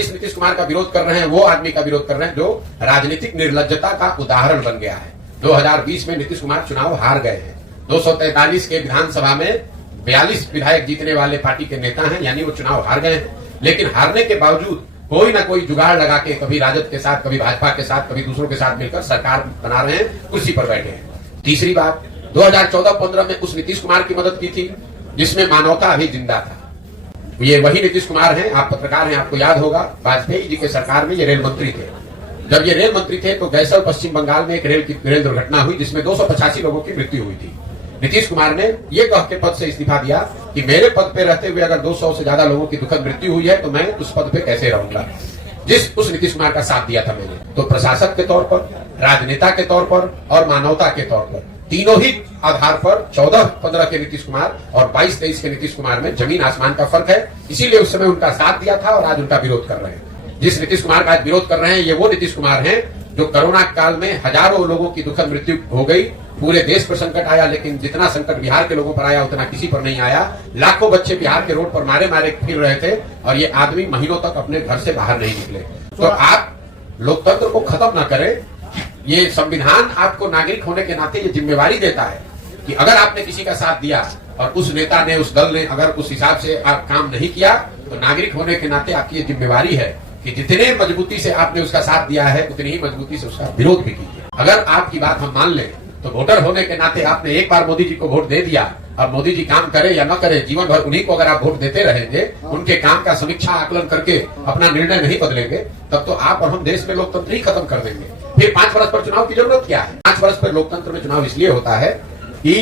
जिस नीतीश कुमार का विरोध कर रहे हैं वो आदमी का विरोध कर रहे हैं जो राजनीतिक निर्लज्जता का उदाहरण बन गया है। 2020 में नीतीश कुमार चुनाव हार गए हैं। 243 के विधानसभा में 42 विधायक जीतने वाले पार्टी के नेता हैं, यानी वो चुनाव हार गए हैं। लेकिन हारने के बावजूद कोई ना कोई जुगाड़ लगा के कभी राजद के साथ, कभी भाजपा के साथ, कभी दूसरों के साथ मिलकर सरकार बना रहे हैं, कुर्सी पर बैठे हैं। तीसरी बात, 2014-15 में उस नीतीश कुमार की मदद की थी जिसमें मानवता अभी जिंदा था। ये वही नीतीश कुमार हैं, आप पत्रकार हैं, आपको याद होगा वाजपेयी जी के सरकार में ये रेल मंत्री थे। जब ये रेल मंत्री थे तो गैसल पश्चिम बंगाल में एक रेल दुर्घटना हुई जिसमें 285 लोगों की मृत्यु हुई थी। नीतीश कुमार ने ये कह के पद से इस्तीफा दिया कि मेरे पद पे रहते हुए अगर 200 से ज्यादा लोगों की दुखद मृत्यु हुई है तो मैं उस पद पे कैसे रहूंगा। उस नीतीश कुमार का साथ दिया था मैंने, तो प्रशासक के तौर पर, राजनेता के तौर पर और मानवता के तौर पर, तीनों ही आधार पर 14-15 के नीतीश कुमार और 22-23 के नीतीश कुमार में जमीन आसमान का फर्क है। इसीलिए उस समय उनका साथ दिया था और आज उनका विरोध कर रहे हैं। जिस नीतीश कुमार का आज विरोध कर रहे हैं ये वो नीतीश कुमार हैं जो कोरोना काल में हजारों लोगों की दुखद मृत्यु हो गई, पूरे देश पर संकट आया, लेकिन जितना संकट बिहार के लोगों पर आया उतना किसी पर नहीं आया। लाखों बच्चे बिहार के रोड पर मारे मारे फिर रहे थे और ये आदमी महीनों तक अपने घर से बाहर नहीं निकले। तो आप लोकतंत्र को खत्म ना करें। ये संविधान आपको नागरिक होने के नाते ये जिम्मेवारी देता है कि अगर आपने किसी का साथ दिया और उस नेता ने, उस दल ने अगर उस हिसाब से आप काम नहीं किया तो नागरिक होने के नाते आपकी ये जिम्मेवारी है कि जितने मजबूती से आपने उसका साथ दिया है उतनी ही मजबूती से उसका विरोध भी कीजिए। अगर आपकी बात हम मान लें तो वोटर होने के नाते आपने एक बार मोदी जी को वोट दे दिया, अब मोदी जी काम करे या न करे, जीवन भर उन्हीं को अगर आप वोट देते रहेंगे, उनके काम का समीक्षा आकलन करके अपना निर्णय नहीं बदलेंगे, तब तो आप और हम देश में लोकतंत्र ही खत्म कर देंगे। फिर 5 वर्ष पर चुनाव की जरूरत क्या है? 5 वर्ष पर लोकतंत्र में चुनाव इसलिए होता है कि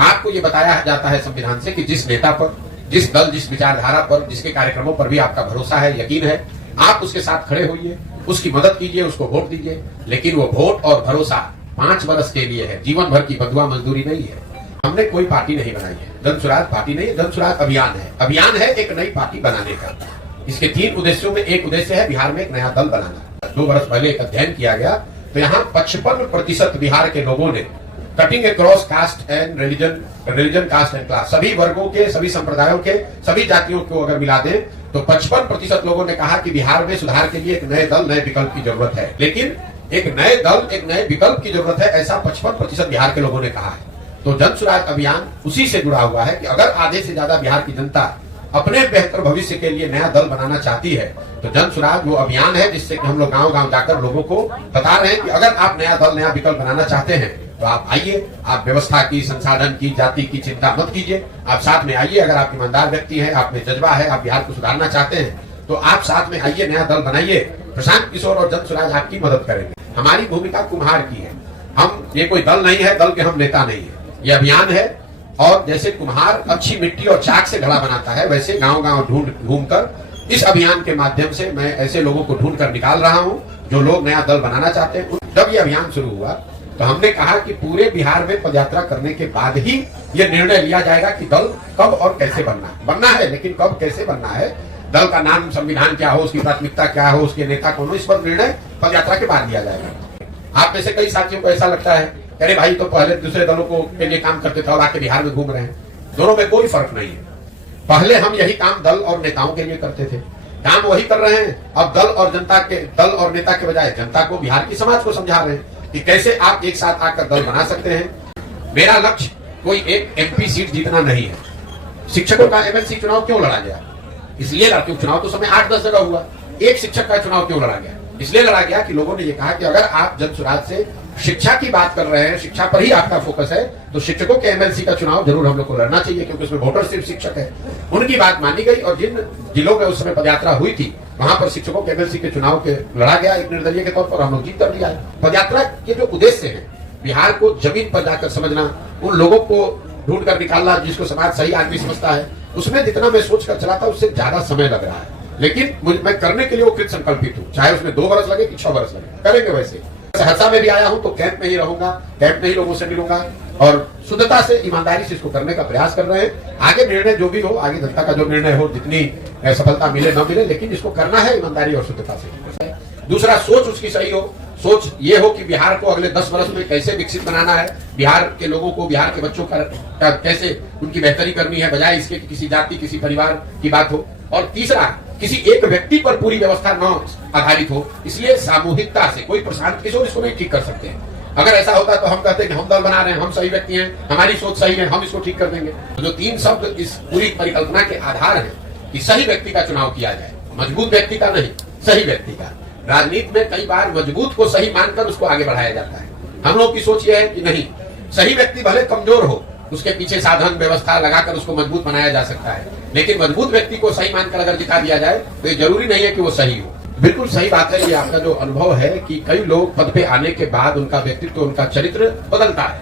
आपको ये बताया जाता है संविधान से कि जिस नेता पर, जिस दल, जिस विचारधारा पर, जिसके कार्यक्रमों पर भी आपका भरोसा है, यकीन है, आप उसके साथ खड़े होइए, उसकी मदद कीजिए, उसको वोट दीजिए। लेकिन वो वोट और भरोसा 5 वर्ष के लिए है, जीवन भर की बंधुआ मजदूरी नहीं है। हमने कोई पार्टी नहीं बनाई है, जन सुराज पार्टी नहीं है, जन सुराज अभियान है। अभियान है एक नई पार्टी बनाने का। इसके 3 उद्देश्यों में एक उद्देश्य है बिहार में एक नया दल बनाना। 2 वर्ष पहले एक अध्ययन किया गया तो यहाँ 55% बिहार के लोगों ने cutting across cast and religion caste and class, सभी वर्गों के, सभी संप्रदायों के, सभी जातियों को अगर मिला दें तो 55% लोगों ने कहा कि बिहार में सुधार के लिए एक नए दल, नए विकल्प की जरूरत है। लेकिन एक नए दल, एक नए विकल्प की जरूरत है, ऐसा 55% बिहार के लोगों ने कहा है। तो जन सुराज अभियान उसी से जुड़ा हुआ है कि अगर आधे से ज्यादा बिहार की जनता अपने बेहतर भविष्य के लिए नया दल बनाना चाहती है तो जन सुराज वो अभियान है जिससे कि हम लोग गांव-गांव जाकर लोगों को बता रहे हैं कि अगर आप नया दल, नया विकल्प बनाना चाहते हैं तो आप आइए, आप व्यवस्था की, संसाधन की, जाति की चिंता मत कीजिए, आप साथ में आइए। अगर आप ईमानदार व्यक्ति हैं, आप में जज्बा है, आप बिहार को सुधारना चाहते हैं तो आप साथ में आइए, नया दल बनाइए। प्रशांत किशोर और जन सुराज आपकी मदद करेंगे। हमारी भूमिका कुम्हार की है, हम ये कोई दल नहीं है, दल के हम नेता नहीं है, ये अभियान है। और जैसे कुम्हार अच्छी मिट्टी और चाक से घड़ा बनाता है, वैसे गांव-गांव घूमकर इस अभियान के माध्यम से मैं ऐसे लोगों को ढूंढ कर निकाल रहा हूं जो लोग नया दल बनाना चाहते हैं। जब ये अभियान शुरू हुआ तो हमने कहा कि पूरे बिहार में पदयात्रा करने के बाद ही ये निर्णय लिया जाएगा कि दल कब और कैसे बनना है, लेकिन कब कैसे बनना है, दल का नाम, संविधान क्या हो, उसकी प्राथमिकता क्या हो, उसके नेता कौन हो, इस पर निर्णय पदयात्रा के बाद लिया जाएगा। आप में से कई साथियों को ऐसा लगता है अरे भाई तो पहले दूसरे दलों को के लिए काम करते थे और आके बिहार में घूम रहे हैं। दोनों में कोई फर्क नहीं है। पहले हम यही काम दल और नेताओं के लिए करते थे, काम वही कर रहे हैं। अब दल और नेता के बजाय जनता को, बिहार की समाज को समझा रहे हैं कि कैसे आप एक साथ आकर दल बना सकते हैं। मेरा लक्ष्य कोई एक MP सीट जीतना नहीं है। शिक्षकों का MLC चुनाव क्यों लड़ा गया? इसलिए लड़ा क्यों, चुनाव तो समय 8-10 जगह हुआ, एक शिक्षक का चुनाव क्यों लड़ा गया? इसलिए लड़ा गया कि लोगों ने ये कहा कि अगर आप जन सुराज से शिक्षा की बात कर रहे हैं, शिक्षा पर ही आपका फोकस है, तो शिक्षकों के MLC का चुनाव जरूर हम लोग को लड़ना चाहिए, क्योंकि उसमें वोटर सिर्फ शिक्षक है। उनकी बात मानी गई और जिन जिलों में उस समय पदयात्रा हुई थी वहां पर शिक्षकों के MLC के चुनाव के लड़ा गया एक निर्दलीय के तौर पर, हम लोग जीत कर लिया। पदयात्रा के जो उद्देश्य है, बिहार को जमीन पर जाकर समझना, उन लोगों को ढूंढ कर निकालना जिसको समाज सही आदमी समझता है, उसमें जितना मैं सोच कर चला था उससे ज्यादा समय लग रहा है। लेकिन मैं करने के लिए वो कृत संकल्पित हूँ, चाहे उसमें 2 वर्ष लगे कि 6 वर्ष लगे, करेंगे। वैसे सहरसा में भी आया हूं तो कैंप में ही रहूंगा, कैंप में ही लोगों से मिलूंगा और शुद्धता से, ईमानदारी से इसको करने का प्रयास कर रहे हैं। आगे निर्णय जो भी हो, आगे जनता का जो निर्णय हो, जितनी सफलता मिले न मिले, लेकिन इसको करना है ईमानदारी और शुद्धता से। दूसरा, सोच उसकी सही हो। सोच ये हो कि बिहार को अगले 10 वर्ष में कैसे विकसित बनाना है, बिहार के लोगों को, बिहार के बच्चों का कैसे उनकी बेहतरी करनी है, बजाय इसके कि किसी जाति, किसी परिवार की बात हो। और तीसरा, किसी एक व्यक्ति पर पूरी व्यवस्था न आधारित हो, इसलिए सामूहिकता से कोई प्रशांत किशोर इसको नहीं ठीक कर सकते हैं। अगर ऐसा होता तो हम कहते हैं कि हम दल बना रहे हैं, हम सही व्यक्ति हैं, हमारी सोच सही है, हम इसको ठीक कर देंगे। तो जो 3 शब्द इस पूरी परिकल्पना के आधार हैं कि सही व्यक्ति का चुनाव किया जाए, मजबूत व्यक्ति का नहीं, सही व्यक्ति का। राजनीति में कई बार मजबूत को सही मानकर उसको आगे बढ़ाया जाता है। हम लोग की सोच यह है कि नहीं, सही व्यक्ति भले कमजोर हो, उसके पीछे साधन व्यवस्था लगाकर उसको मजबूत बनाया जा सकता है, लेकिन मजबूत व्यक्ति को सही मानकर अगर जिता दिया जाए तो ये जरूरी नहीं है कि वो सही हो। बिल्कुल सही बात है। ये आपका जो अनुभव है कि कई लोग पद पे आने के बाद उनका व्यक्तित्व, उनका चरित्र बदलता है।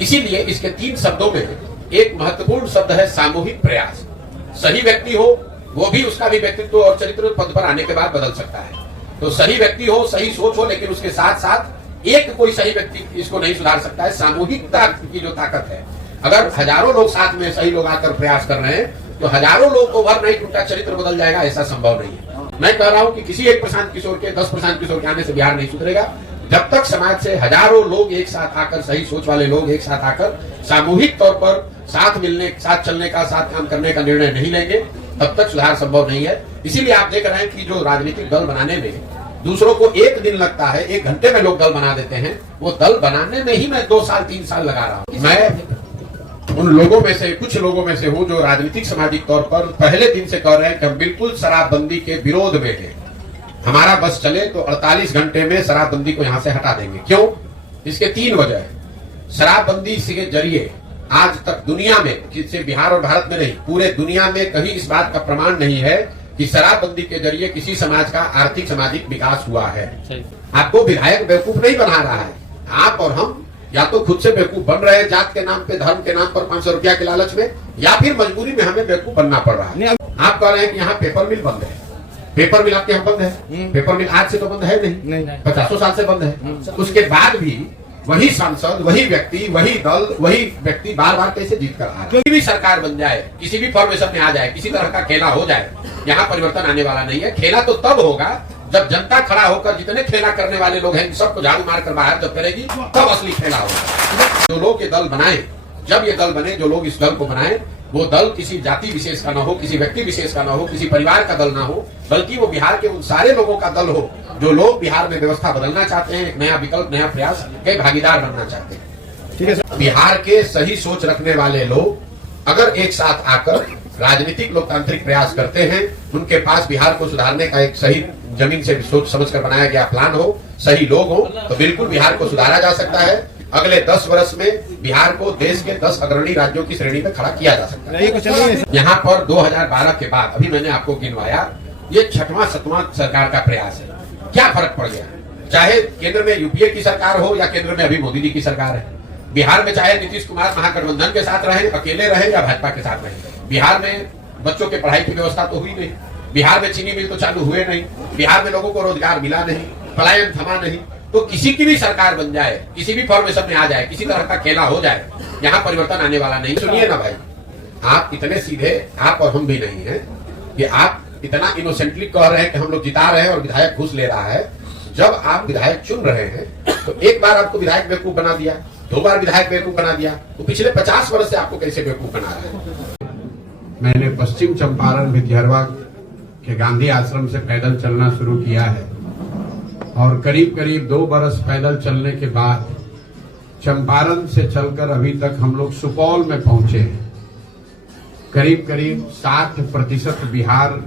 इसीलिए इसके 3 शब्दों में एक महत्वपूर्ण शब्द है सामूहिक प्रयास। सही व्यक्ति हो, वो भी उसका भी व्यक्तित्व और चरित्र पद पर आने के बाद बदल सकता है। तो सही व्यक्ति हो, सही सोच हो, लेकिन उसके साथ साथ एक कोई सही व्यक्ति इसको नहीं सुधार सकता है। सामूहिकता की जो ताकत है, अगर हजारों लोग साथ में सही लोग आकर प्रयास कर रहे हैं तो हजारों लोग ओवरनाइट उनका चरित्र बदल जाएगा, ऐसा संभव नहीं है। मैं कह रहा हूं कि किसी एक प्रशांत किशोर के 10 प्रशांत किशोर के आने से बिहार नहीं सुधरेगा। जब तक समाज से हजारों लोग एक साथ आकर, सही सोच वाले लोग एक साथ आकर सामूहिक तौर पर साथ मिलने, साथ चलने का, साथ काम करने का निर्णय नहीं लेंगे, तब तक सुधार संभव नहीं है। इसीलिए आप देख रहे हैं कि जो राजनीतिक दल बनाने में दूसरों को 1 दिन लगता है, 1 घंटे में लोग दल बना देते हैं, वो दल बनाने में ही मैं 2 साल 3 साल लगा रहा हूं। मैं उन लोगों में से, कुछ लोगों में से हूं जो राजनीतिक सामाजिक तौर पर पहले दिन से कह रहे हैं कि हम बिल्कुल शराबबंदी के विरोध में हैं। हमारा बस चले तो 48 घंटे में शराबबंदी को यहां से हटा देंगे। क्यों? इसके 3 वजह है। शराबबंदी के जरिए आज तक दुनिया में, जिससे बिहार और भारत में नहीं, पूरे दुनिया में कहीं इस बात का प्रमाण नहीं है कि शराबबंदी के जरिए किसी समाज का आर्थिक सामाजिक विकास हुआ है। आपको विधायक बेवकूफ नहीं बना रहा है। आप और हम या तो खुद से बेवकूफ बन रहे हैं, जात के नाम पे, धर्म के नाम पर 500 रुपया के लालच में, या फिर मजबूरी में हमें बेवकूफ बनना पड़ रहा है। आप कह रहे हैं कि यहाँ पेपर मिल बंद है। पेपर मिल आपके यहाँ बंद है? पेपर मिल आज से तो बंद है नहीं, 50 साल से बंद है। उसके बाद भी वही सांसद, वही व्यक्ति, वही दल, वही व्यक्ति बार बार कैसे जीत कर आ रहा है? कोई भी सरकार बन जाए, किसी भी फॉर्मेशन में आ जाए, किसी तरह का खेला हो जाए, यहाँ परिवर्तन आने वाला नहीं है। खेला तो तब होगा जब जनता खड़ा होकर, जितने खेला करने वाले लोग हैं सबको झाड़ू मारकर बाहर जब करेगी, तब असली खेला होगा। जो लोग ये दल बनाए, जब ये दल बने, जो लोग इस दल को बनाए, वो दल किसी जाति विशेष का ना हो, किसी व्यक्ति विशेष का ना हो, किसी परिवार का दल ना हो, बल्कि वो बिहार के उन सारे लोगों का दल हो जो लोग बिहार में व्यवस्था बदलना चाहते हैं, एक नया विकल्प, नया प्रयास के भागीदार बनना चाहते हैं। ठीक है। बिहार के सही सोच रखने वाले लोग अगर एक साथ आकर राजनीतिक लोकतांत्रिक प्रयास करते हैं, उनके पास बिहार को सुधारने का एक सही जमीन से सोच समझ कर बनाया गया प्लान हो, सही लोग हो, तो बिल्कुल बिहार को सुधारा जा सकता है। अगले 10 वर्ष में बिहार को देश के 10 अग्रणी राज्यों की श्रेणी में खड़ा किया जा सकता है। यहाँ पर 2012 के बाद अभी मैंने आपको गिनवाया, ये 6वां 7वां सरकार का प्रयास है। क्या फर्क पड़ गया? चाहे केंद्र में यूपीए की सरकार हो या केंद्र में अभी मोदी जी की सरकार है, बिहार में चाहे नीतीश कुमार महागठबंधन के साथ रहे, अकेले रहे या भाजपा के साथ रहे, बिहार में बच्चों के पढ़ाई की व्यवस्था तो हुई नहीं, बिहार में चीनी मिल तो चालू हुए नहीं, बिहार में लोगों को रोजगार मिला नहीं, पलायन थमा नहीं। तो किसी की भी सरकार बन जाए, किसी भी फॉर्मेशन में आ जाए, किसी तरह का खेला हो जाए, यहाँ परिवर्तन आने वाला नहीं। सुनिए ना भाई, आप इतने सीधे, आप और हम भी नहीं है कि आप इतना इनोसेंटली कह रहे हैं कि हम लोग जिता रहे हैं और विधायक घूस ले रहा है। जब आप विधायक चुन रहे हैं तो एक बार आपको विधायक बेवकूफ बना दिया, 2 बार विधायक बेवकूफ बना दिया, तो पिछले 50 वर्ष से आपको कैसे बेवकूफ बना रहा है? मैंने पश्चिम चंपारण भितिहरवा के गांधी आश्रम से पैदल चलना शुरू किया है और करीब करीब 2 बरस पैदल चलने के बाद चंपारण से चलकर अभी तक हम लोग सुपौल में पहुंचे हैं। करीब करीब 60% बिहार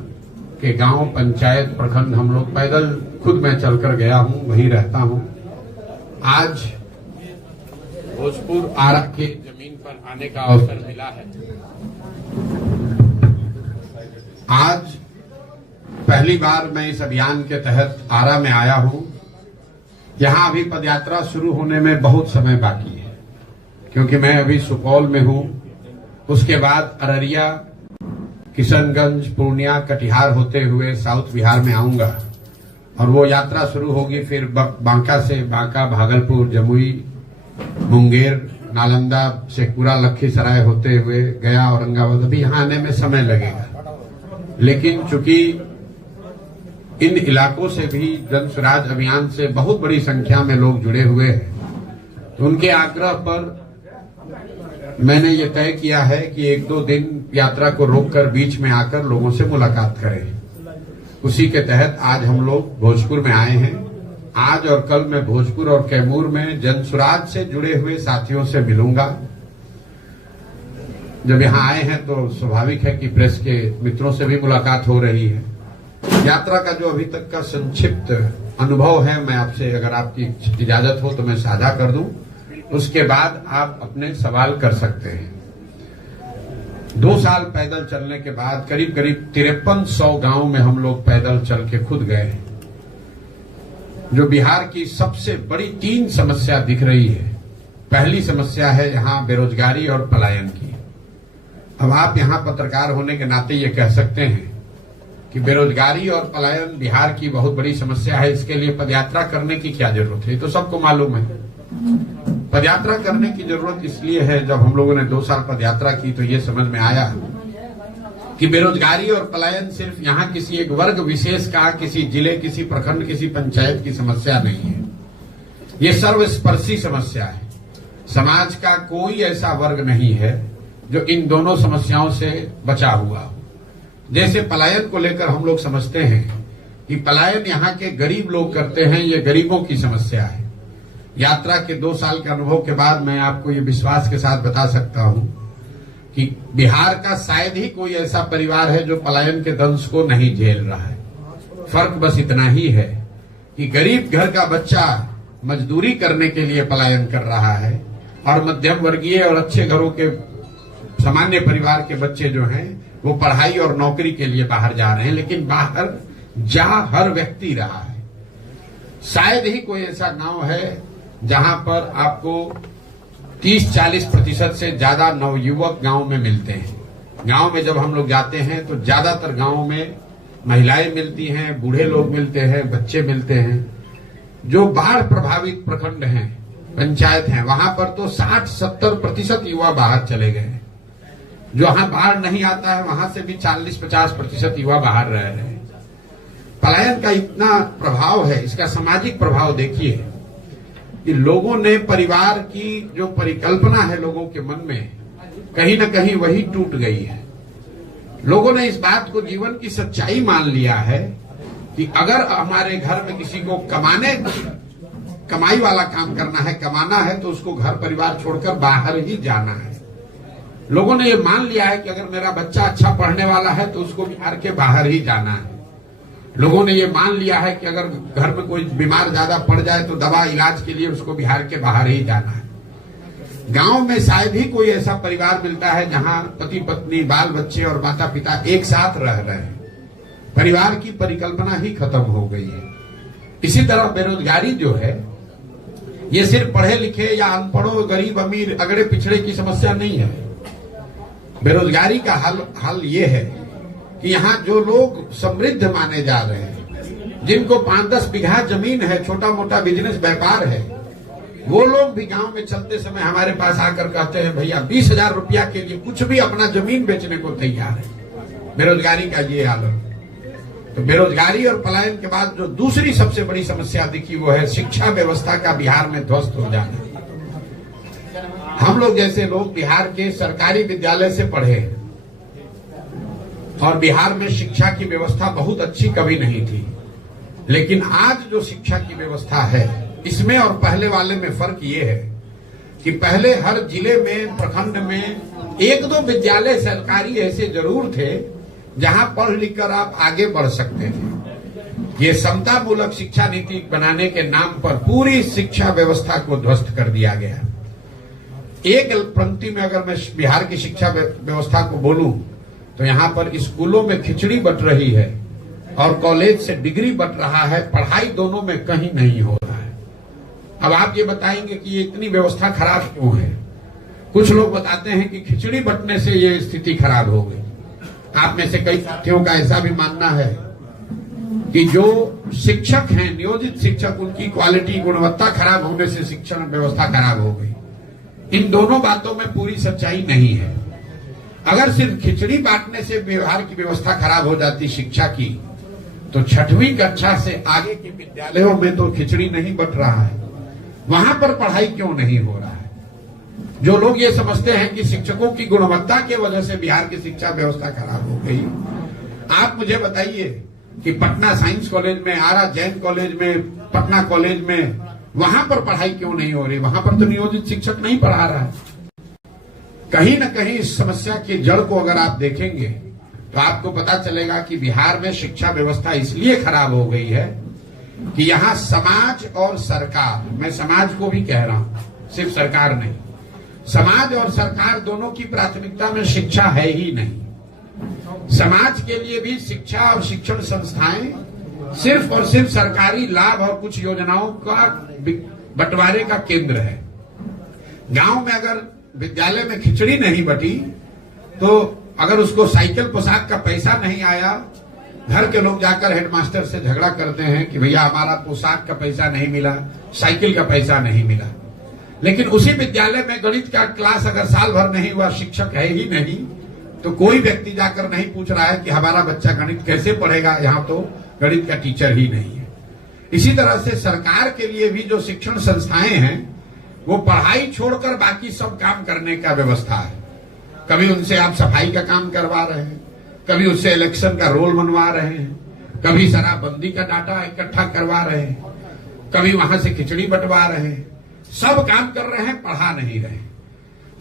के गांव, पंचायत, प्रखंड हम लोग पैदल, खुद मैं चलकर गया हूं, वहीं रहता हूं। आज भोजपुर आरा के जमीन पर आने का अवसर मिला है। आज पहली बार मैं इस अभियान के तहत आरा में आया हूं। यहां अभी पदयात्रा शुरू होने में बहुत समय बाकी है, क्योंकि मैं अभी सुपौल में हूं। उसके बाद अररिया, किशनगंज, पूर्णिया, कटिहार होते हुए साउथ बिहार में आऊंगा और वो यात्रा शुरू होगी फिर बांका से, बांका, भागलपुर, जमुई, मुंगेर, नालंदा, शेखपुरा, लखीसराय होते हुए गया, औरंगाबाद। अभी यहाँ आने में समय लगेगा, लेकिन चूंकि इन इलाकों से भी जन स्वराज अभियान से बहुत बड़ी संख्या में लोग जुड़े हुए हैं, तो उनके आग्रह पर मैंने ये तय किया है कि 1-2 दिन यात्रा को रोककर बीच में आकर लोगों से मुलाकात करें। उसी के तहत आज हम लोग भोजपुर में आए हैं। आज और कल मैं भोजपुर और कैमूर में जनसुराज से जुड़े हुए साथियों से मिलूंगा। जब यहाँ आए हैं तो स्वाभाविक है कि प्रेस के मित्रों से भी मुलाकात हो रही है। यात्रा का जो अभी तक का संक्षिप्त अनुभव है, मैं आपसे, अगर आपकी इजाजत हो तो मैं साझा कर दूं, उसके बाद आप अपने सवाल कर सकते हैं। 2 साल पैदल चलने के बाद करीब करीब 5300 गांव में हम लोग पैदल चल के खुद गए हैं। जो बिहार की सबसे बड़ी 3 समस्या दिख रही है। पहली समस्या है यहाँ बेरोजगारी और पलायन की। अब आप यहाँ पत्रकार होने के नाते ये कह सकते हैं कि बेरोजगारी और पलायन बिहार की बहुत बड़ी समस्या है, इसके लिए पदयात्रा करने की क्या जरूरत है? ये तो सबको मालूम है। पदयात्रा करने की जरूरत इसलिए है, जब हम लोगों ने 2 साल पदयात्रा की तो ये समझ में आया कि बेरोजगारी और पलायन सिर्फ यहाँ किसी एक वर्ग विशेष का, किसी जिले, किसी प्रखंड, किसी पंचायत की समस्या नहीं है। ये सर्वस्पर्शी समस्या है। समाज का कोई ऐसा वर्ग नहीं है जो इन दोनों समस्याओं से बचा हुआ हो। जैसे पलायन को लेकर हम लोग समझते हैं कि पलायन यहाँ के गरीब लोग करते हैं, ये गरीबों की समस्या है। यात्रा के 2 साल के अनुभव के बाद मैं आपको ये विश्वास के साथ बता सकता हूं कि बिहार का शायद ही कोई ऐसा परिवार है जो पलायन के दंश को नहीं झेल रहा है। फर्क बस इतना ही है कि गरीब घर का बच्चा मजदूरी करने के लिए पलायन कर रहा है और मध्यम वर्गीय और अच्छे घरों के सामान्य परिवार के बच्चे जो हैं वो पढ़ाई और नौकरी के लिए बाहर जा रहे हैं। लेकिन बाहर जा हर व्यक्ति रहा है। शायद ही कोई ऐसा गांव है जहां पर आपको 30-40% से ज्यादा नवयुवक गांव में मिलते हैं। गांव में जब हम लोग जाते हैं तो ज्यादातर गांव में महिलाएं मिलती हैं, बूढ़े लोग मिलते हैं, बच्चे मिलते हैं। जो बाढ़ प्रभावित प्रखंड हैं, पंचायत हैं, वहां पर तो 60-70% युवा बाहर चले गए हैं। जो वहां बाढ़ नहीं आता है वहां से भी 40-50% युवा बाहर रह रहे हैं। पलायन का इतना प्रभाव है, इसका सामाजिक प्रभाव देखिए कि लोगों ने परिवार की जो परिकल्पना है लोगों के मन में, कहीं न कहीं वही टूट गई है। लोगों ने इस बात को जीवन की सच्चाई मान लिया है कि अगर हमारे घर में किसी को कमाई वाला काम करना है, कमाना है, तो उसको घर परिवार छोड़कर बाहर ही जाना है। लोगों ने ये मान लिया है कि अगर मेरा बच्चा अच्छा पढ़ने वाला है तो उसको बिहार के बाहर ही जाना है। लोगों ने ये मान लिया है कि अगर घर में कोई बीमार ज्यादा पड़ जाए तो दवा इलाज के लिए उसको बिहार के बाहर ही जाना है। गांव में शायद ही कोई ऐसा परिवार मिलता है जहां पति पत्नी, बाल बच्चे और माता पिता एक साथ रह रहे हैं। परिवार की परिकल्पना ही खत्म हो गई है। इसी तरह बेरोजगारी जो है, ये सिर्फ पढ़े लिखे या अनपढ़ों, गरीब अमीर, अगड़े पिछड़े की समस्या नहीं है। बेरोजगारी का हल ये है कि यहाँ जो लोग समृद्ध माने जा रहे हैं, जिनको 5-10 बीघा जमीन है, छोटा मोटा बिजनेस व्यापार है, वो लोग भी गांव में चलते समय हमारे पास आकर कहते हैं भैया 20,000 रुपया के लिए कुछ भी अपना जमीन बेचने को तैयार है। बेरोजगारी का ये हाल है। तो बेरोजगारी और पलायन के बाद जो दूसरी सबसे बड़ी समस्या दिखी वो है शिक्षा व्यवस्था का बिहार में ध्वस्त हो जाना। हम लोग जैसे लोग बिहार के सरकारी विद्यालय से पढ़े और बिहार में शिक्षा की व्यवस्था बहुत अच्छी कभी नहीं थी। लेकिन आज जो शिक्षा की व्यवस्था है, इसमें और पहले वाले में फर्क ये है कि पहले हर जिले में, प्रखंड में 1-2 विद्यालय सरकारी ऐसे जरूर थे जहां पढ़ लिख कर आप आगे बढ़ सकते थे। ये समता मूलक शिक्षा नीति बनाने के नाम पर पूरी शिक्षा व्यवस्था को ध्वस्त कर दिया गया। एक पंक्ति में अगर मैं बिहार की शिक्षा व्यवस्था को बोलूं तो यहाँ पर स्कूलों में खिचड़ी बट रही है और कॉलेज से डिग्री बट रहा है। पढ़ाई दोनों में कहीं नहीं हो रहा है। अब आप ये बताएंगे कि ये इतनी व्यवस्था खराब क्यों है? कुछ लोग बताते हैं कि खिचड़ी बंटने से ये स्थिति खराब हो गई। आप में से कई साथियों का ऐसा भी मानना है कि जो शिक्षक हैं, नियोजित शिक्षक, उनकी क्वालिटी, गुणवत्ता खराब होने से शिक्षण व्यवस्था खराब हो गई। इन दोनों बातों में पूरी सच्चाई नहीं है। अगर सिर्फ खिचड़ी बांटने से बिहार की व्यवस्था खराब हो जाती शिक्षा की, तो 6वीं कक्षा से आगे के विद्यालयों में तो खिचड़ी नहीं बट रहा है, वहां पर पढ़ाई क्यों नहीं हो रहा है? जो लोग ये समझते हैं कि शिक्षकों की गुणवत्ता की वजह से बिहार की शिक्षा व्यवस्था खराब हो गई, आप मुझे बताइए कि पटना साइंस कॉलेज में, आरा जैन कॉलेज में, पटना कॉलेज में, वहां पर पढ़ाई क्यों नहीं हो रही? वहां पर तो नियोजित शिक्षक नहीं पढ़ा रहा है। कहीं ना कहीं इस समस्या की जड़ को अगर आप देखेंगे तो आपको पता चलेगा कि बिहार में शिक्षा व्यवस्था इसलिए खराब हो गई है कि यहाँ समाज और सरकार, मैं समाज को भी कह रहा हूं, सिर्फ सरकार नहीं, समाज और सरकार दोनों की प्राथमिकता में शिक्षा है ही नहीं। समाज के लिए भी शिक्षा और शिक्षण संस्थाएं सिर्फ और सिर्फ सरकारी लाभ और कुछ योजनाओं का बंटवारे का केंद्र है। गांव में अगर विद्यालय में खिचड़ी नहीं बटी तो अगर उसको साइकिल पोशाक का पैसा नहीं आया, घर के लोग जाकर हेडमास्टर से झगड़ा करते हैं कि भैया हमारा पोशाक का पैसा नहीं मिला, साइकिल का पैसा नहीं मिला। लेकिन उसी विद्यालय में गणित का क्लास अगर साल भर नहीं हुआ, शिक्षक है ही नहीं, तो कोई व्यक्ति जाकर नहीं पूछ रहा है कि हमारा बच्चा गणित कैसे पढ़ेगा, यहाँ तो गणित का टीचर ही नहीं है। इसी तरह से सरकार के लिए भी जो शिक्षण संस्थाएं हैं वो पढ़ाई छोड़कर बाकी सब काम करने का व्यवस्था है। कभी उनसे आप सफाई का काम करवा रहे हैं, कभी उससे इलेक्शन का रोल बनवा रहे हैं, कभी शराबबंदी का डाटा इकट्ठा करवा रहे हैं, कभी वहां से खिचड़ी बंटवा रहे हैं, सब काम कर रहे हैं, पढ़ा नहीं रहे।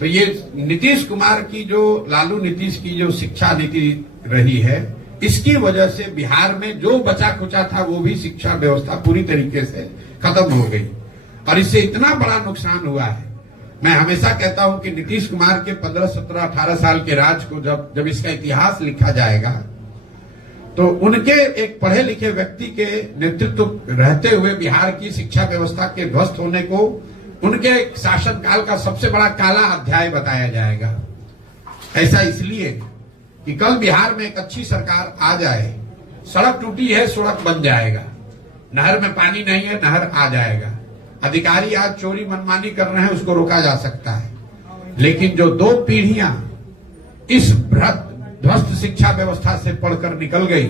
तो ये नीतीश कुमार की जो, लालू नीतीश की जो शिक्षा नीति रही है, इसकी वजह से बिहार में जो बचा खुचा था वो भी शिक्षा व्यवस्था पूरी तरीके से खत्म हो गई और इससे इतना बड़ा नुकसान हुआ है। मैं हमेशा कहता हूं कि नीतीश कुमार के 15, 17, 18 साल के राज को जब इसका इतिहास लिखा जाएगा तो उनके एक पढ़े लिखे व्यक्ति के नेतृत्व रहते हुए बिहार की शिक्षा व्यवस्था के ध्वस्त होने को उनके शासनकाल का सबसे बड़ा काला अध्याय बताया जाएगा। ऐसा इसलिए कि कल बिहार में एक अच्छी सरकार आ जाए, सड़क टूटी है सड़क बन जाएगा, नहर में पानी नहीं है नहर आ जाएगा, अधिकारी आज चोरी मनमानी कर रहे हैं उसको रोका जा सकता है। लेकिन जो 2 पीढ़ियां इस ध्वस्त शिक्षा व्यवस्था से पढ़कर निकल गई,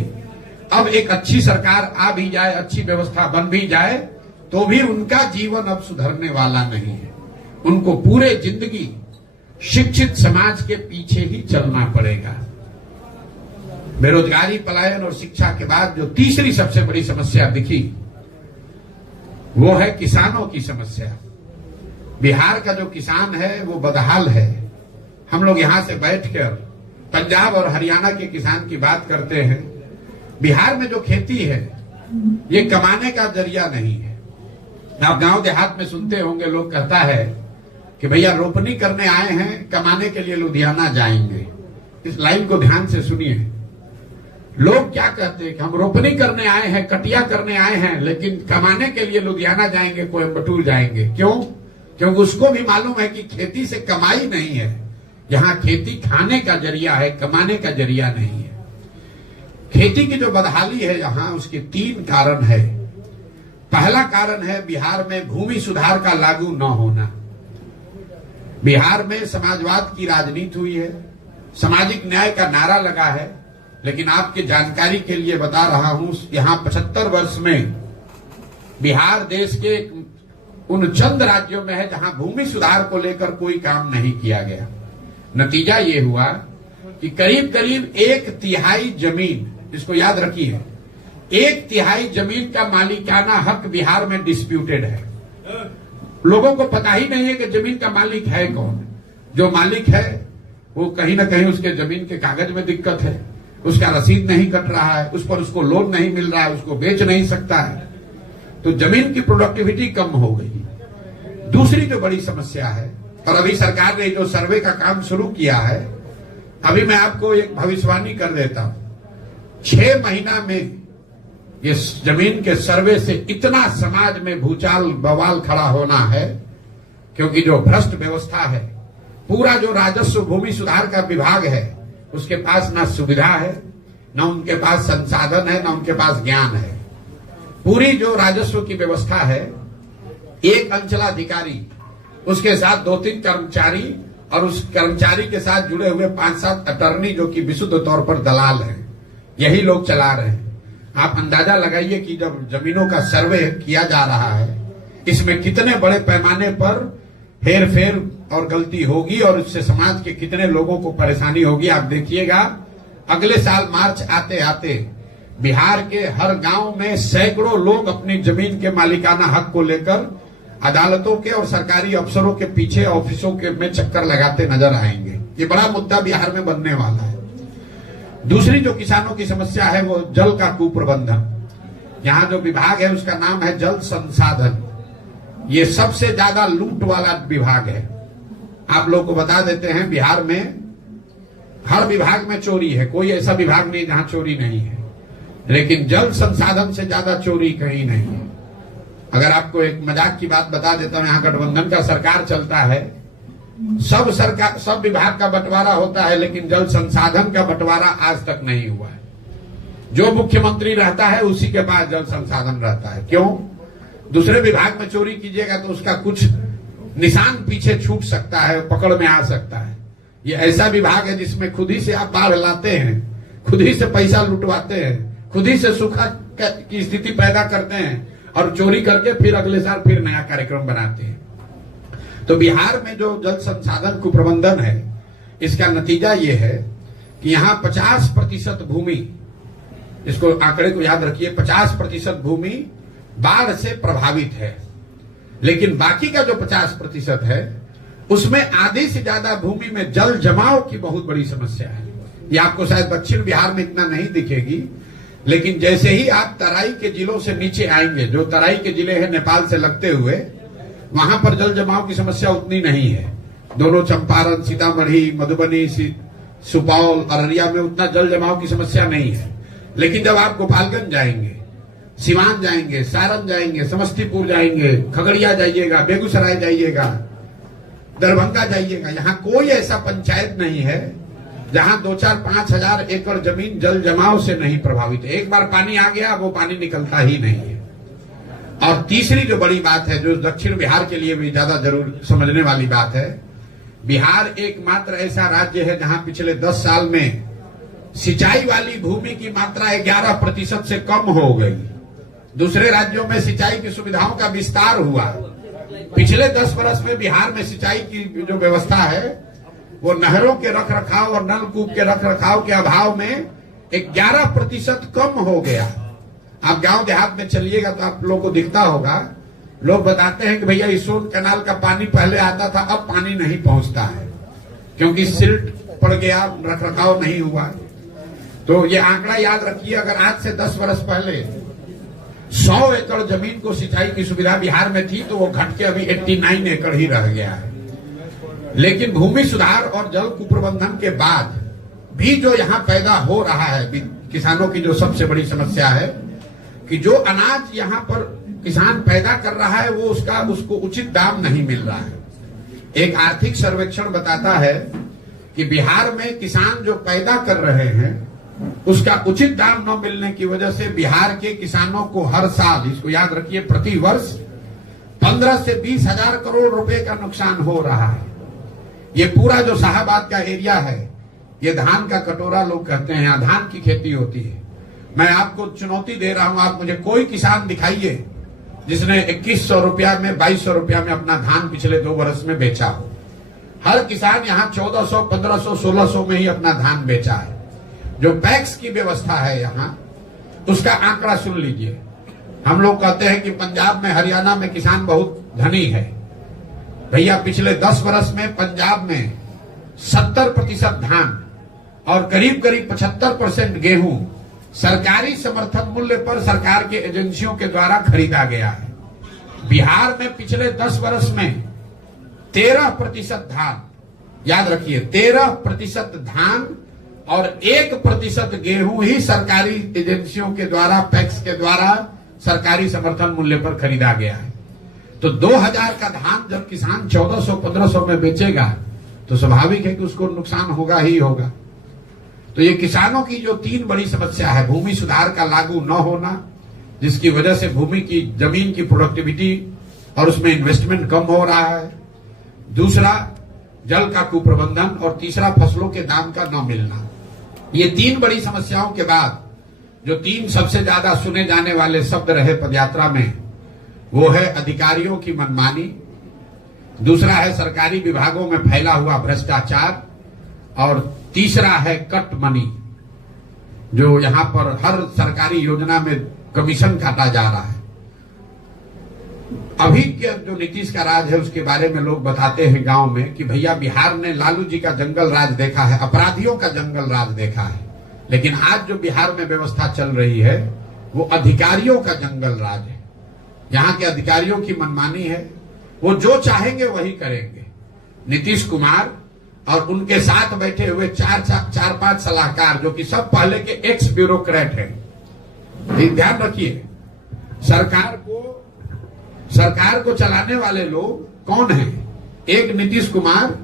अब एक अच्छी सरकार आ भी जाए, अच्छी व्यवस्था बन भी जाए तो भी उनका जीवन अब सुधरने वाला नहीं है। उनको पूरे जिंदगी शिक्षित समाज के पीछे ही चलना पड़ेगा। बेरोजगारी, पलायन और शिक्षा के बाद जो तीसरी सबसे बड़ी समस्या दिखी वो है किसानों की समस्या। बिहार का जो किसान है वो बदहाल है। हम लोग यहां से बैठकर पंजाब और हरियाणा के किसान की बात करते हैं। बिहार में जो खेती है ये कमाने का जरिया नहीं है। आप गांव देहात में सुनते होंगे, लोग कहता है कि भैया रोपनी करने आए हैं, कमाने के लिए लुधियाना जाएंगे। इस लाइन को ध्यान से सुनिए। लोग क्या कहते हैं कि हम रोपनी करने आए हैं, कटिया करने आए हैं, लेकिन कमाने के लिए लुधियाना जाएंगे, कोयम्बटूर जाएंगे। क्यों? क्योंकि उसको भी मालूम है कि खेती से कमाई नहीं है। यहाँ खेती खाने का जरिया है, कमाने का जरिया नहीं है। खेती की जो बदहाली है यहाँ, उसके 3 कारण है। पहला कारण है बिहार में भूमि सुधार का लागू न होना। बिहार में समाजवाद की राजनीति हुई है, सामाजिक न्याय का नारा लगा है, लेकिन आपके जानकारी के लिए बता रहा हूं, यहां 75 वर्ष में बिहार देश के उन चंद राज्यों में है जहां भूमि सुधार को लेकर कोई काम नहीं किया गया। नतीजा ये हुआ कि करीब करीब 1/3 जमीन, इसको याद रखिए, 1/3 जमीन का मालिकाना हक बिहार में डिस्प्यूटेड है। लोगों को पता ही नहीं है कि जमीन का मालिक है कौन। जो मालिक है वो कहीं ना कहीं उसके जमीन के कागज में दिक्कत है, उसका रसीद नहीं कट रहा है, उस पर उसको लोन नहीं मिल रहा है, उसको बेच नहीं सकता है, तो जमीन की प्रोडक्टिविटी कम हो गई। दूसरी जो बड़ी समस्या है, और अभी सरकार ने जो सर्वे का काम शुरू किया है, अभी मैं आपको एक भविष्यवाणी कर देता हूं, 6 महीना में ये जमीन के सर्वे से इतना समाज में भूचाल बवाल खड़ा होना है, क्योंकि जो भ्रष्ट व्यवस्था है, पूरा जो राजस्व भूमि सुधार का विभाग है, उसके पास ना सुविधा है, ना उनके पास संसाधन है, ना उनके पास ज्ञान है। पूरी जो राजस्व की व्यवस्था है, एक अंचलाधिकारी, उसके साथ 2-3 कर्मचारी और उस कर्मचारी के साथ जुड़े हुए 5-7 अटर्नी जो कि विशुद्ध तौर पर दलाल हैं, यही लोग चला रहे हैं। आप अंदाजा लगाइए कि जब जमीनों का सर्वे किया जा रहा है, इसमें कितने बड़े पैमाने पर हेर फेर और गलती होगी और इससे समाज के कितने लोगों को परेशानी होगी। आप देखिएगा अगले साल मार्च आते आते बिहार के हर गांव में सैकड़ों लोग अपनी जमीन के मालिकाना हक को लेकर अदालतों के और सरकारी अफसरों के पीछे ऑफिसों के में चक्कर लगाते नजर आएंगे। ये बड़ा मुद्दा बिहार में बनने वाला है। दूसरी जो किसानों की समस्या है वो जल का कुप्रबंधन। यहाँ जो विभाग है उसका नाम है जल संसाधन। ये सबसे ज्यादा लूट वाला विभाग है। आप लोग को बता देते हैं, बिहार में हर विभाग में चोरी है, कोई ऐसा विभाग नहीं जहां चोरी नहीं है, लेकिन जल संसाधन से ज्यादा चोरी कहीं नहीं है। अगर आपको एक मजाक की बात बता देता हूं, यहाँ गठबंधन का सरकार चलता है, सब विभाग का बंटवारा होता है, लेकिन जल संसाधन का बंटवारा आज तक नहीं हुआ है। जो मुख्यमंत्री रहता है उसी के पास जल संसाधन रहता है। क्यों? दूसरे विभाग में चोरी कीजिएगा तो उसका कुछ निशान पीछे छूट सकता है, पकड़ में आ सकता है। ये ऐसा विभाग है जिसमें खुद ही से आप बाढ़ लाते हैं, खुद ही से पैसा लुटवाते हैं, खुद ही से सूखा की स्थिति पैदा करते हैं और चोरी करके फिर अगले साल फिर नया कार्यक्रम बनाते हैं। तो बिहार में जो जल संसाधन कुप्रबंधन है, इसका नतीजा ये है कि यहाँ 50% भूमि, इसको आंकड़े को याद रखिए, 50% भूमि बाढ़ से प्रभावित है, लेकिन बाकी का जो 50% है उसमें आधी से ज्यादा भूमि में जल जमाव की बहुत बड़ी समस्या है। ये आपको शायद दक्षिण बिहार में इतना नहीं दिखेगी, लेकिन जैसे ही आप तराई के जिलों से नीचे आएंगे, जो तराई के जिले हैं नेपाल से लगते हुए, वहां पर जल जमाव की समस्या उतनी नहीं है। दोनों चंपारण, सीतामढ़ी, मधुबनी, सुपौल, अररिया में उतना जल जमाव की समस्या नहीं है। लेकिन जब आप गोपालगंज जाएंगे, सिवान जाएंगे, सारण जाएंगे, समस्तीपुर जाएंगे, खगड़िया जाइएगा, बेगूसराय जाइएगा, दरभंगा जाइएगा, यहाँ कोई ऐसा पंचायत नहीं है जहां 2-4-5 हजार एकड़ जमीन जल जमाव से नहीं प्रभावित है। एक बार पानी आ गया, वो पानी निकलता ही नहीं है। और तीसरी जो बड़ी बात है, जो दक्षिण बिहार के लिए भी ज्यादा जरूर समझने वाली बात है, बिहार एकमात्र ऐसा राज्य है जहां पिछले 10 साल में सिंचाई वाली भूमि की मात्रा 11% से कम हो गई। दूसरे राज्यों में सिंचाई की सुविधाओं का विस्तार हुआ। पिछले 10 वर्ष में बिहार में सिंचाई की जो व्यवस्था है वो नहरों के रखरखाव और नलकूप के रखरखाव के अभाव में 11% कम हो गया। आप गांव देहात में चलिएगा तो आप लोगों को दिखता होगा, लोग बताते हैं कि भैया इस सोन कैनाल का पानी पहले आता था, अब पानी नहीं पहुंचता है क्योंकि सिल्ट पड़ गया, रखरखाव नहीं हुआ। तो ये आंकड़ा याद रखिए, अगर आज से 10 वर्ष पहले 100 एकड़ जमीन को सिंचाई की सुविधा बिहार में थी तो वो घट के अभी 89 एकड़ ही रह गया है। लेकिन भूमि सुधार और जल कुप्रबंधन के बाद भी जो यहाँ पैदा हो रहा है, किसानों की जो सबसे बड़ी समस्या है कि जो अनाज यहाँ पर किसान पैदा कर रहा है वो उसको उचित दाम नहीं मिल रहा है। एक आर्थिक सर्वेक्षण बताता है कि बिहार में किसान जो पैदा कर रहे हैं उसका उचित दाम न मिलने की वजह से बिहार के किसानों को हर साल, इसको याद रखिए, प्रति वर्ष 15 से 20 हजार करोड़ रुपए का नुकसान हो रहा है। ये पूरा जो शाहबाद का एरिया है, ये धान का कटोरा लोग कहते हैं, यहाँ धान की खेती होती है। मैं आपको चुनौती दे रहा हूं, आप मुझे कोई किसान दिखाइए जिसने 2100 रुपया में, 2200 रुपया में अपना धान पिछले 2 वर्ष में बेचा हो। हर किसान यहाँ 1400, 1500, 1600 में ही अपना धान बेचा है। जो पैक्स की व्यवस्था है यहाँ, उसका आंकड़ा सुन लीजिए। हम लोग कहते हैं कि पंजाब में, हरियाणा में किसान बहुत धनी है। भैया पिछले 10 वर्ष में पंजाब में 70% धान और करीब 75% गेहूं सरकारी समर्थन मूल्य पर सरकार के एजेंसियों के द्वारा खरीदा गया है। बिहार में पिछले 10 वर्ष में 13% धान, याद रखिए 13% धान और 1% गेहूं ही सरकारी एजेंसियों के द्वारा, पैक्स के द्वारा सरकारी समर्थन मूल्य पर खरीदा गया है। तो 2000 का धान जब किसान 1400-1500 में बेचेगा तो स्वाभाविक है कि उसको नुकसान होगा ही होगा। तो ये किसानों की जो 3 बड़ी समस्या है, भूमि सुधार का लागू न होना, जिसकी वजह से भूमि की, जमीन की प्रोडक्टिविटी और उसमें इन्वेस्टमेंट कम हो रहा है, दूसरा जल का कुप्रबंधन और तीसरा फसलों के दाम का न मिलना। ये 3 बड़ी समस्याओं के बाद जो 3 सबसे ज्यादा सुने जाने वाले शब्द रहे पदयात्रा में, वो है अधिकारियों की मनमानी, दूसरा है सरकारी विभागों में फैला हुआ भ्रष्टाचार और तीसरा है कट मनी। जो यहाँ पर हर सरकारी योजना में कमीशन काटा जा रहा है। अभी के जो नीतीश का राज है उसके बारे में लोग बताते हैं गांव में कि भैया बिहार ने लालू जी का जंगल राज देखा है, अपराधियों का जंगल राज देखा है, लेकिन आज जो बिहार में व्यवस्था चल रही है वो अधिकारियों का जंगल राज है। यहाँ के अधिकारियों की मनमानी है, वो जो चाहेंगे वही करेंगे। नीतीश कुमार और उनके साथ बैठे हुए चार पांच सलाहकार जो कि सब पहले के एक्स ब्यूरोक्रेट हैं। ध्यान रखिए, सरकार को चलाने वाले लोग कौन हैं? एक नीतीश कुमार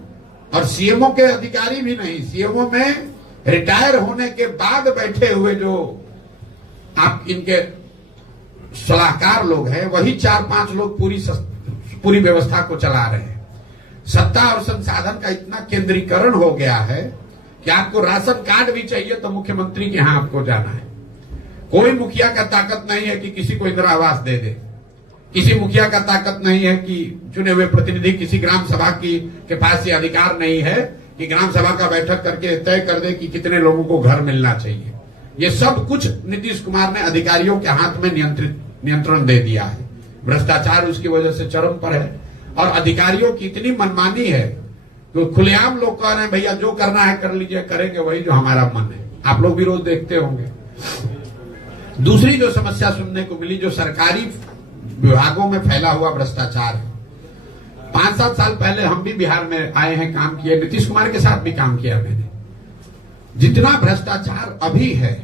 और सीएमओ के अधिकारी भी नहीं, सीएमओ में रिटायर होने के बाद बैठे हुए जो आप इनके सलाहकार लोग हैं, वही 4-5 लोग पूरी व्यवस्था को चला रहे हैं। सत्ता और संसाधन का इतना केंद्रीकरण हो गया है कि आपको राशन कार्ड भी चाहिए तो मुख्यमंत्री के यहां आपको जाना है। कोई मुखिया का ताकत नहीं है कि किसी को इंदिरा आवास दे दे, किसी मुखिया का ताकत नहीं है कि चुने हुए प्रतिनिधि किसी ग्राम सभा के पास ये अधिकार नहीं है कि ग्राम सभा का बैठक करके तय कर दे कि कितने लोगों को घर मिलना चाहिए। ये सब कुछ नीतीश कुमार ने अधिकारियों के हाथ में नियंत्रण दे दिया है। भ्रष्टाचार उसकी वजह से चरम पर है और अधिकारियों की इतनी मनमानी है तो खुलेआम लोग कह रहे हैं भैया जो करना है कर लीजिए, करेंगे वही जो हमारा मन है। आप लोग भी रोज देखते होंगे। दूसरी जो समस्या सुनने को मिली, जो सरकारी विभागों में फैला हुआ भ्रष्टाचार है। 5-7 साल पहले हम भी बिहार में आए हैं, काम किए, नीतीश कुमार के साथ भी काम किया मैंने। जितना भ्रष्टाचार अभी है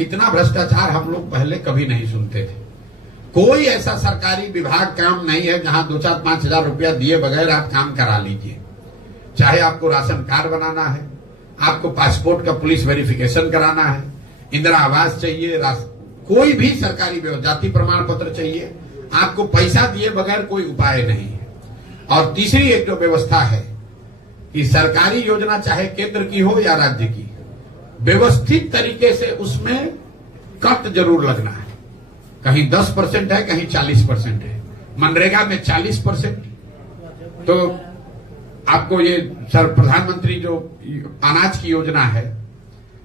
इतना भ्रष्टाचार हम लोग पहले कभी नहीं सुनते थे। कोई ऐसा सरकारी विभाग काम नहीं है जहां 2-4-5 हजार रुपया दिए बगैर आप काम करा लीजिए। चाहे आपको राशन कार्ड बनाना है, आपको पासपोर्ट का पुलिस वेरिफिकेशन कराना है, इंदिरा आवास चाहिए, कोई भी सरकारी जाति प्रमाण पत्र चाहिए, आपको पैसा दिए बगैर कोई उपाय नहीं है। और तीसरी एक जो व्यवस्था है कि सरकारी योजना चाहे केंद्र की हो या राज्य की, व्यवस्थित तरीके से उसमें कट जरूर लगना है। कहीं 10% है, कहीं 40% है। मनरेगा में 40%, तो आपको ये प्रधानमंत्री जो अनाज की योजना है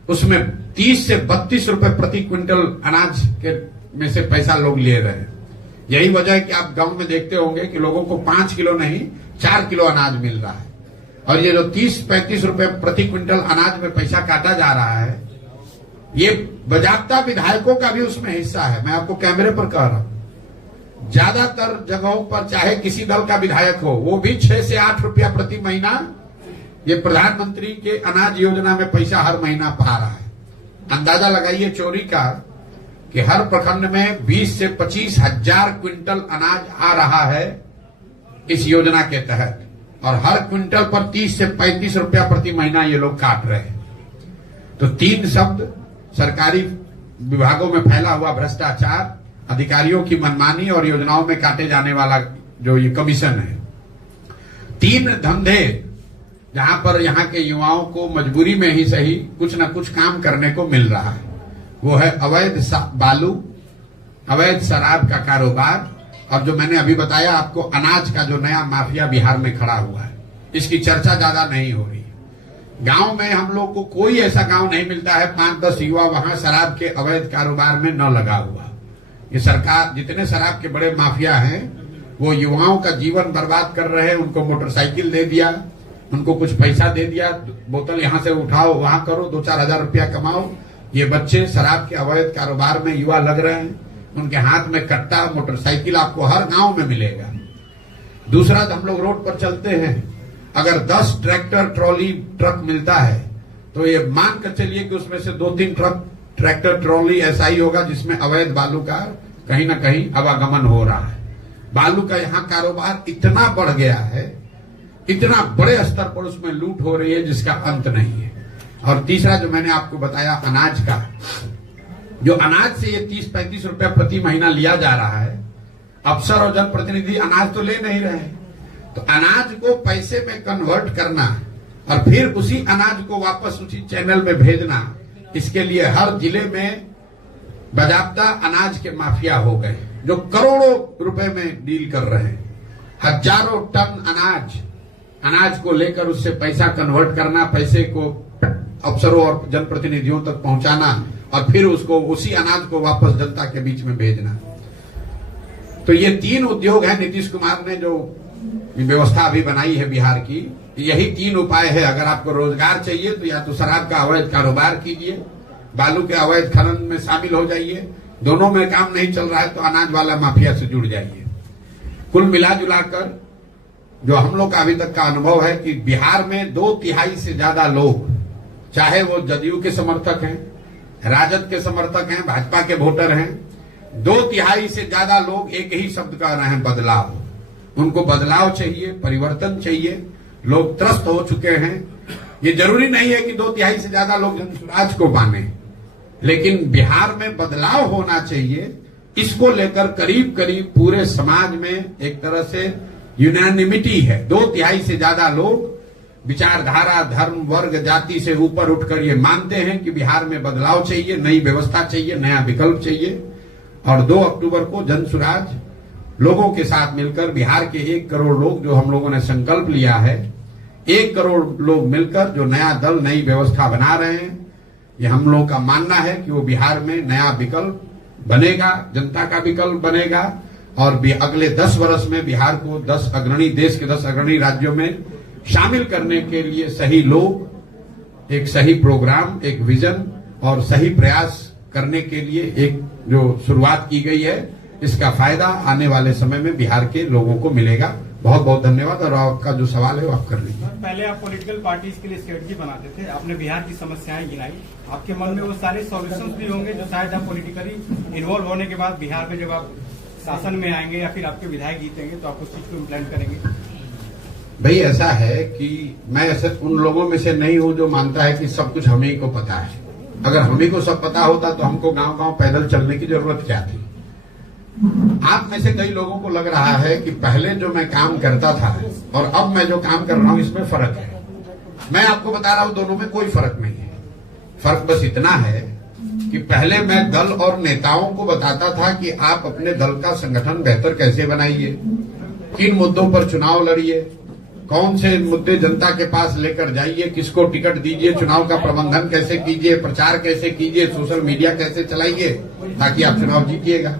उसमें 30 से 32 रुपए प्रति क्विंटल अनाज के में से पैसा लोग ले रहे हैं। यही वजह है कि आप गांव में देखते होंगे कि लोगों को 5 किलो नहीं 4 किलो अनाज मिल रहा है। और ये जो 30-35 रुपए प्रति क्विंटल अनाज में पैसा काटा जा रहा है, ये बजाबता विधायकों का भी उसमें हिस्सा है। मैं आपको कैमरे पर कह रहा हूं, ज्यादातर जगहों पर चाहे किसी दल का विधायक हो, वो भी 6 से 8 रुपया प्रति महीना ये प्रधानमंत्री के अनाज योजना में पैसा हर महीना पा रहा है। अंदाजा लगाइए चोरी का कि हर प्रखंड में 20 से 25 हजार क्विंटल अनाज आ रहा है इस योजना के तहत, और हर क्विंटल पर 30 से 35 रुपया प्रति महीना ये लोग काट रहे हैं। तो 3 शब्द, सरकारी विभागों में फैला हुआ भ्रष्टाचार, अधिकारियों की मनमानी और योजनाओं में काटे जाने वाला जो ये कमीशन है। 3 धंधे जहां पर यहाँ के युवाओं को मजबूरी में ही सही कुछ न कुछ काम करने को मिल रहा है। वो है अवैध बालू, अवैध शराब का कारोबार, और जो मैंने अभी बताया आपको अनाज का जो नया माफिया बिहार में खड़ा हुआ है, इसकी चर्चा ज्यादा नहीं हो रही। गांव में हम लोग को कोई ऐसा गांव नहीं मिलता है 5-10 युवा वहां शराब के अवैध कारोबार में न लगा हुआ। ये सरकार जितने शराब के बड़े माफिया हैं वो युवाओं का जीवन बर्बाद कर रहे हैं। उनको मोटरसाइकिल दे दिया, उनको कुछ पैसा दे दिया, बोतल यहां से उठाओ वहां करो, 2-4 हजार रुपया कमाओ। ये बच्चे शराब के अवैध कारोबार में युवा लग रहे हैं। उनके हाथ में कट्टा, मोटरसाइकिल आपको हर गांव में मिलेगा। दूसरा, हम लोग रोड पर चलते हैं, अगर 10 ट्रैक्टर ट्रॉली ट्रक मिलता है तो ये मान कर चलिए कि उसमें से 2-3 ट्रैक्टर ट्रॉली ऐसा ही होगा जिसमें अवैध बालू का कहीं ना कहीं आवागमन हो रहा है। बालू का यहाँ कारोबार इतना बढ़ गया है, इतना बड़े स्तर पर उसमें लूट हो रही है जिसका अंत नहीं है। और तीसरा जो मैंने आपको बताया अनाज का, जो अनाज से ये 30-35 रुपया प्रति महीना लिया जा रहा है, अफसर और जनप्रतिनिधि अनाज तो ले नहीं रहे, तो अनाज को पैसे में कन्वर्ट करना और फिर उसी अनाज को वापस उसी चैनल में भेजना, इसके लिए हर जिले में बाजाबता अनाज के माफिया हो गए जो करोड़ों रुपए में डील कर रहे हैं। हजारों टन अनाज को लेकर उससे पैसा कन्वर्ट करना, पैसे को अफसरों और जनप्रतिनिधियों तक पहुंचाना और फिर उसको उसी अनाज को वापस जनता के बीच में भेजना। तो ये 3 उद्योग है नीतीश कुमार ने जो व्यवस्था अभी बनाई है बिहार की। यही 3 उपाय है। अगर आपको रोजगार चाहिए तो या तो शराब का अवैध कारोबार कीजिए, बालू के अवैध खनन में शामिल हो जाइए, दोनों में काम नहीं चल रहा है तो अनाज वाला माफिया से जुड़ जाइए। कुल मिला जुलाकर जो हम लोग का अभी तक का अनुभव है कि बिहार में 2/3 से ज्यादा लोग, चाहे वो जदयू के समर्थक हैं, राजद के समर्थक हैं, भाजपा के वोटर हैं, 2/3 से ज्यादा लोग एक ही शब्द कह रहे हैं, बदलाव। उनको बदलाव चाहिए, परिवर्तन चाहिए। लोग त्रस्त हो चुके हैं। ये जरूरी नहीं है कि 2/3 से ज्यादा लोग जनसुराज को माने, लेकिन बिहार में बदलाव होना चाहिए। इसको लेकर करीब करीब पूरे समाज में एक तरह से यूनानिमिटी है। 2/3 से ज्यादा लोग विचारधारा, धर्म, वर्ग, जाति से ऊपर उठकर ये मानते हैं कि बिहार में बदलाव चाहिए, नई व्यवस्था चाहिए, नया विकल्प चाहिए। और 2 अक्टूबर को जनसुराज लोगों के साथ मिलकर बिहार के 1 करोड़ लोग, जो हम लोगों ने संकल्प लिया है, 1 करोड़ लोग मिलकर जो नया दल, नई व्यवस्था बना रहे हैं, ये हम लोग का मानना है कि वो बिहार में नया विकल्प बनेगा, जनता का विकल्प बनेगा। और अगले 10 वर्ष में बिहार को देश के 10 अग्रणी राज्यों में शामिल करने के लिए सही लोग, एक सही प्रोग्राम, एक विजन और सही प्रयास करने के लिए एक जो शुरुआत की गई है, इसका फायदा आने वाले समय में बिहार के लोगों को मिलेगा। बहुत बहुत धन्यवाद। और आपका जो सवाल है वो आप कर लीजिए। पहले आप पॉलिटिकल पार्टीज के लिए स्ट्रेटजी बनाते थे, आपने बिहार की समस्याएं गिनाई, आपके मन में वो सारे सॉल्यूशंस भी होंगे जो शायद आप पॉलिटिकली इन्वॉल्व होने के बाद बिहार में जब आप शासन में आएंगे या फिर आपके विधायक जीतेंगे तो आप उस चीज को इम्प्लीमेंट करेंगे। भाई ऐसा है कि मैं ऐसे उन लोगों में से नहीं हूं जो मानता है कि सब कुछ हमें ही को पता है। अगर हमें को सब पता होता तो हमको गांव गांव पैदल चलने की जरूरत क्या थी। आप में से कई लोगों को लग रहा है कि पहले जो मैं काम करता था और अब मैं जो काम कर रहा हूं इसमें फर्क है। मैं आपको बता रहा हूं दोनों में कोई फर्क नहीं है। फर्क बस इतना है कि पहले मैं दल और नेताओं को बताता था कि आप अपने दल का संगठन बेहतर कैसे बनाइए, किन मुद्दों पर चुनाव लड़िए, कौन से मुद्दे जनता के पास लेकर जाइए, किसको टिकट दीजिए, चुनाव का प्रबंधन कैसे कीजिए, प्रचार कैसे कीजिए, सोशल मीडिया कैसे चलाइए ताकि आप चुनाव जीतिएगा।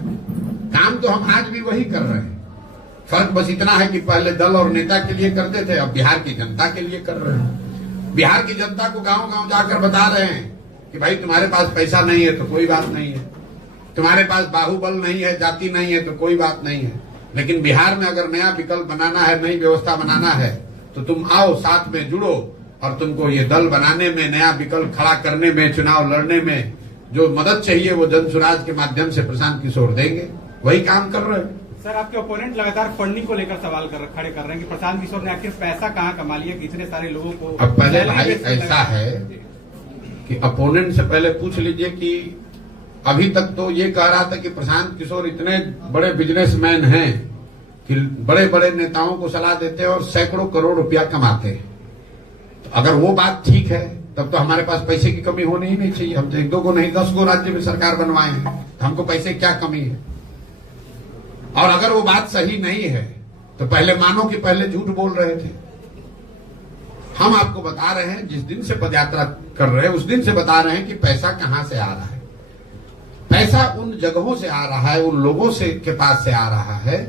काम तो हम आज भी वही कर रहे हैं। फर्क बस इतना है कि पहले दल और नेता के लिए करते थे, अब बिहार की जनता के लिए कर रहे हैं। बिहार की जनता को गांव गांव जाकर बता रहे हैं कि भाई तुम्हारे पास पैसा नहीं है तो कोई बात नहीं है, तुम्हारे पास बाहुबल नहीं है, जाति नहीं है तो कोई बात नहीं है, लेकिन बिहार में अगर नया विकल्प बनाना है, नई व्यवस्था बनाना है तो तुम आओ, साथ में जुड़ो और तुमको ये दल बनाने में, नया विकल्प खड़ा करने में, चुनाव लड़ने में जो मदद चाहिए वो जनसुराज के माध्यम से प्रशांत किशोर देंगे। वही काम कर रहे हैं। सर, आपके ओपोनेंट लगातार फंडिंग को लेकर सवाल खड़े कर रहे हैं कि प्रशांत किशोर ने आखिर पैसा कहाँ कमा लिया, कितने सारे लोगों को। अब पहले भाई ऐसा है कि अपोनेंट से पहले पूछ लीजिए कि अभी तक तो ये कह रहा था कि प्रशांत किशोर इतने बड़े बिजनेसमैन हैं कि बड़े बड़े नेताओं को सलाह देते हैं और सैकड़ों करोड़ रुपया कमाते हैं। तो अगर वो बात ठीक है तब तो हमारे पास पैसे की कमी होनी ही नहीं चाहिए। हम तो 1-2 को नहीं 10 को राज्य में सरकार बनवाए हैं, तो हमको पैसे क्या कमी है। और अगर वो बात सही नहीं है तो पहले मानो कि पहले झूठ बोल रहे थे। हम आपको बता रहे हैं, जिस दिन से पदयात्रा कर रहे हैं उस दिन से बता रहे हैं कि पैसा कहां से आ रहा है। पैसा उन जगहों से आ रहा है, उन लोगों से के पास से आ रहा है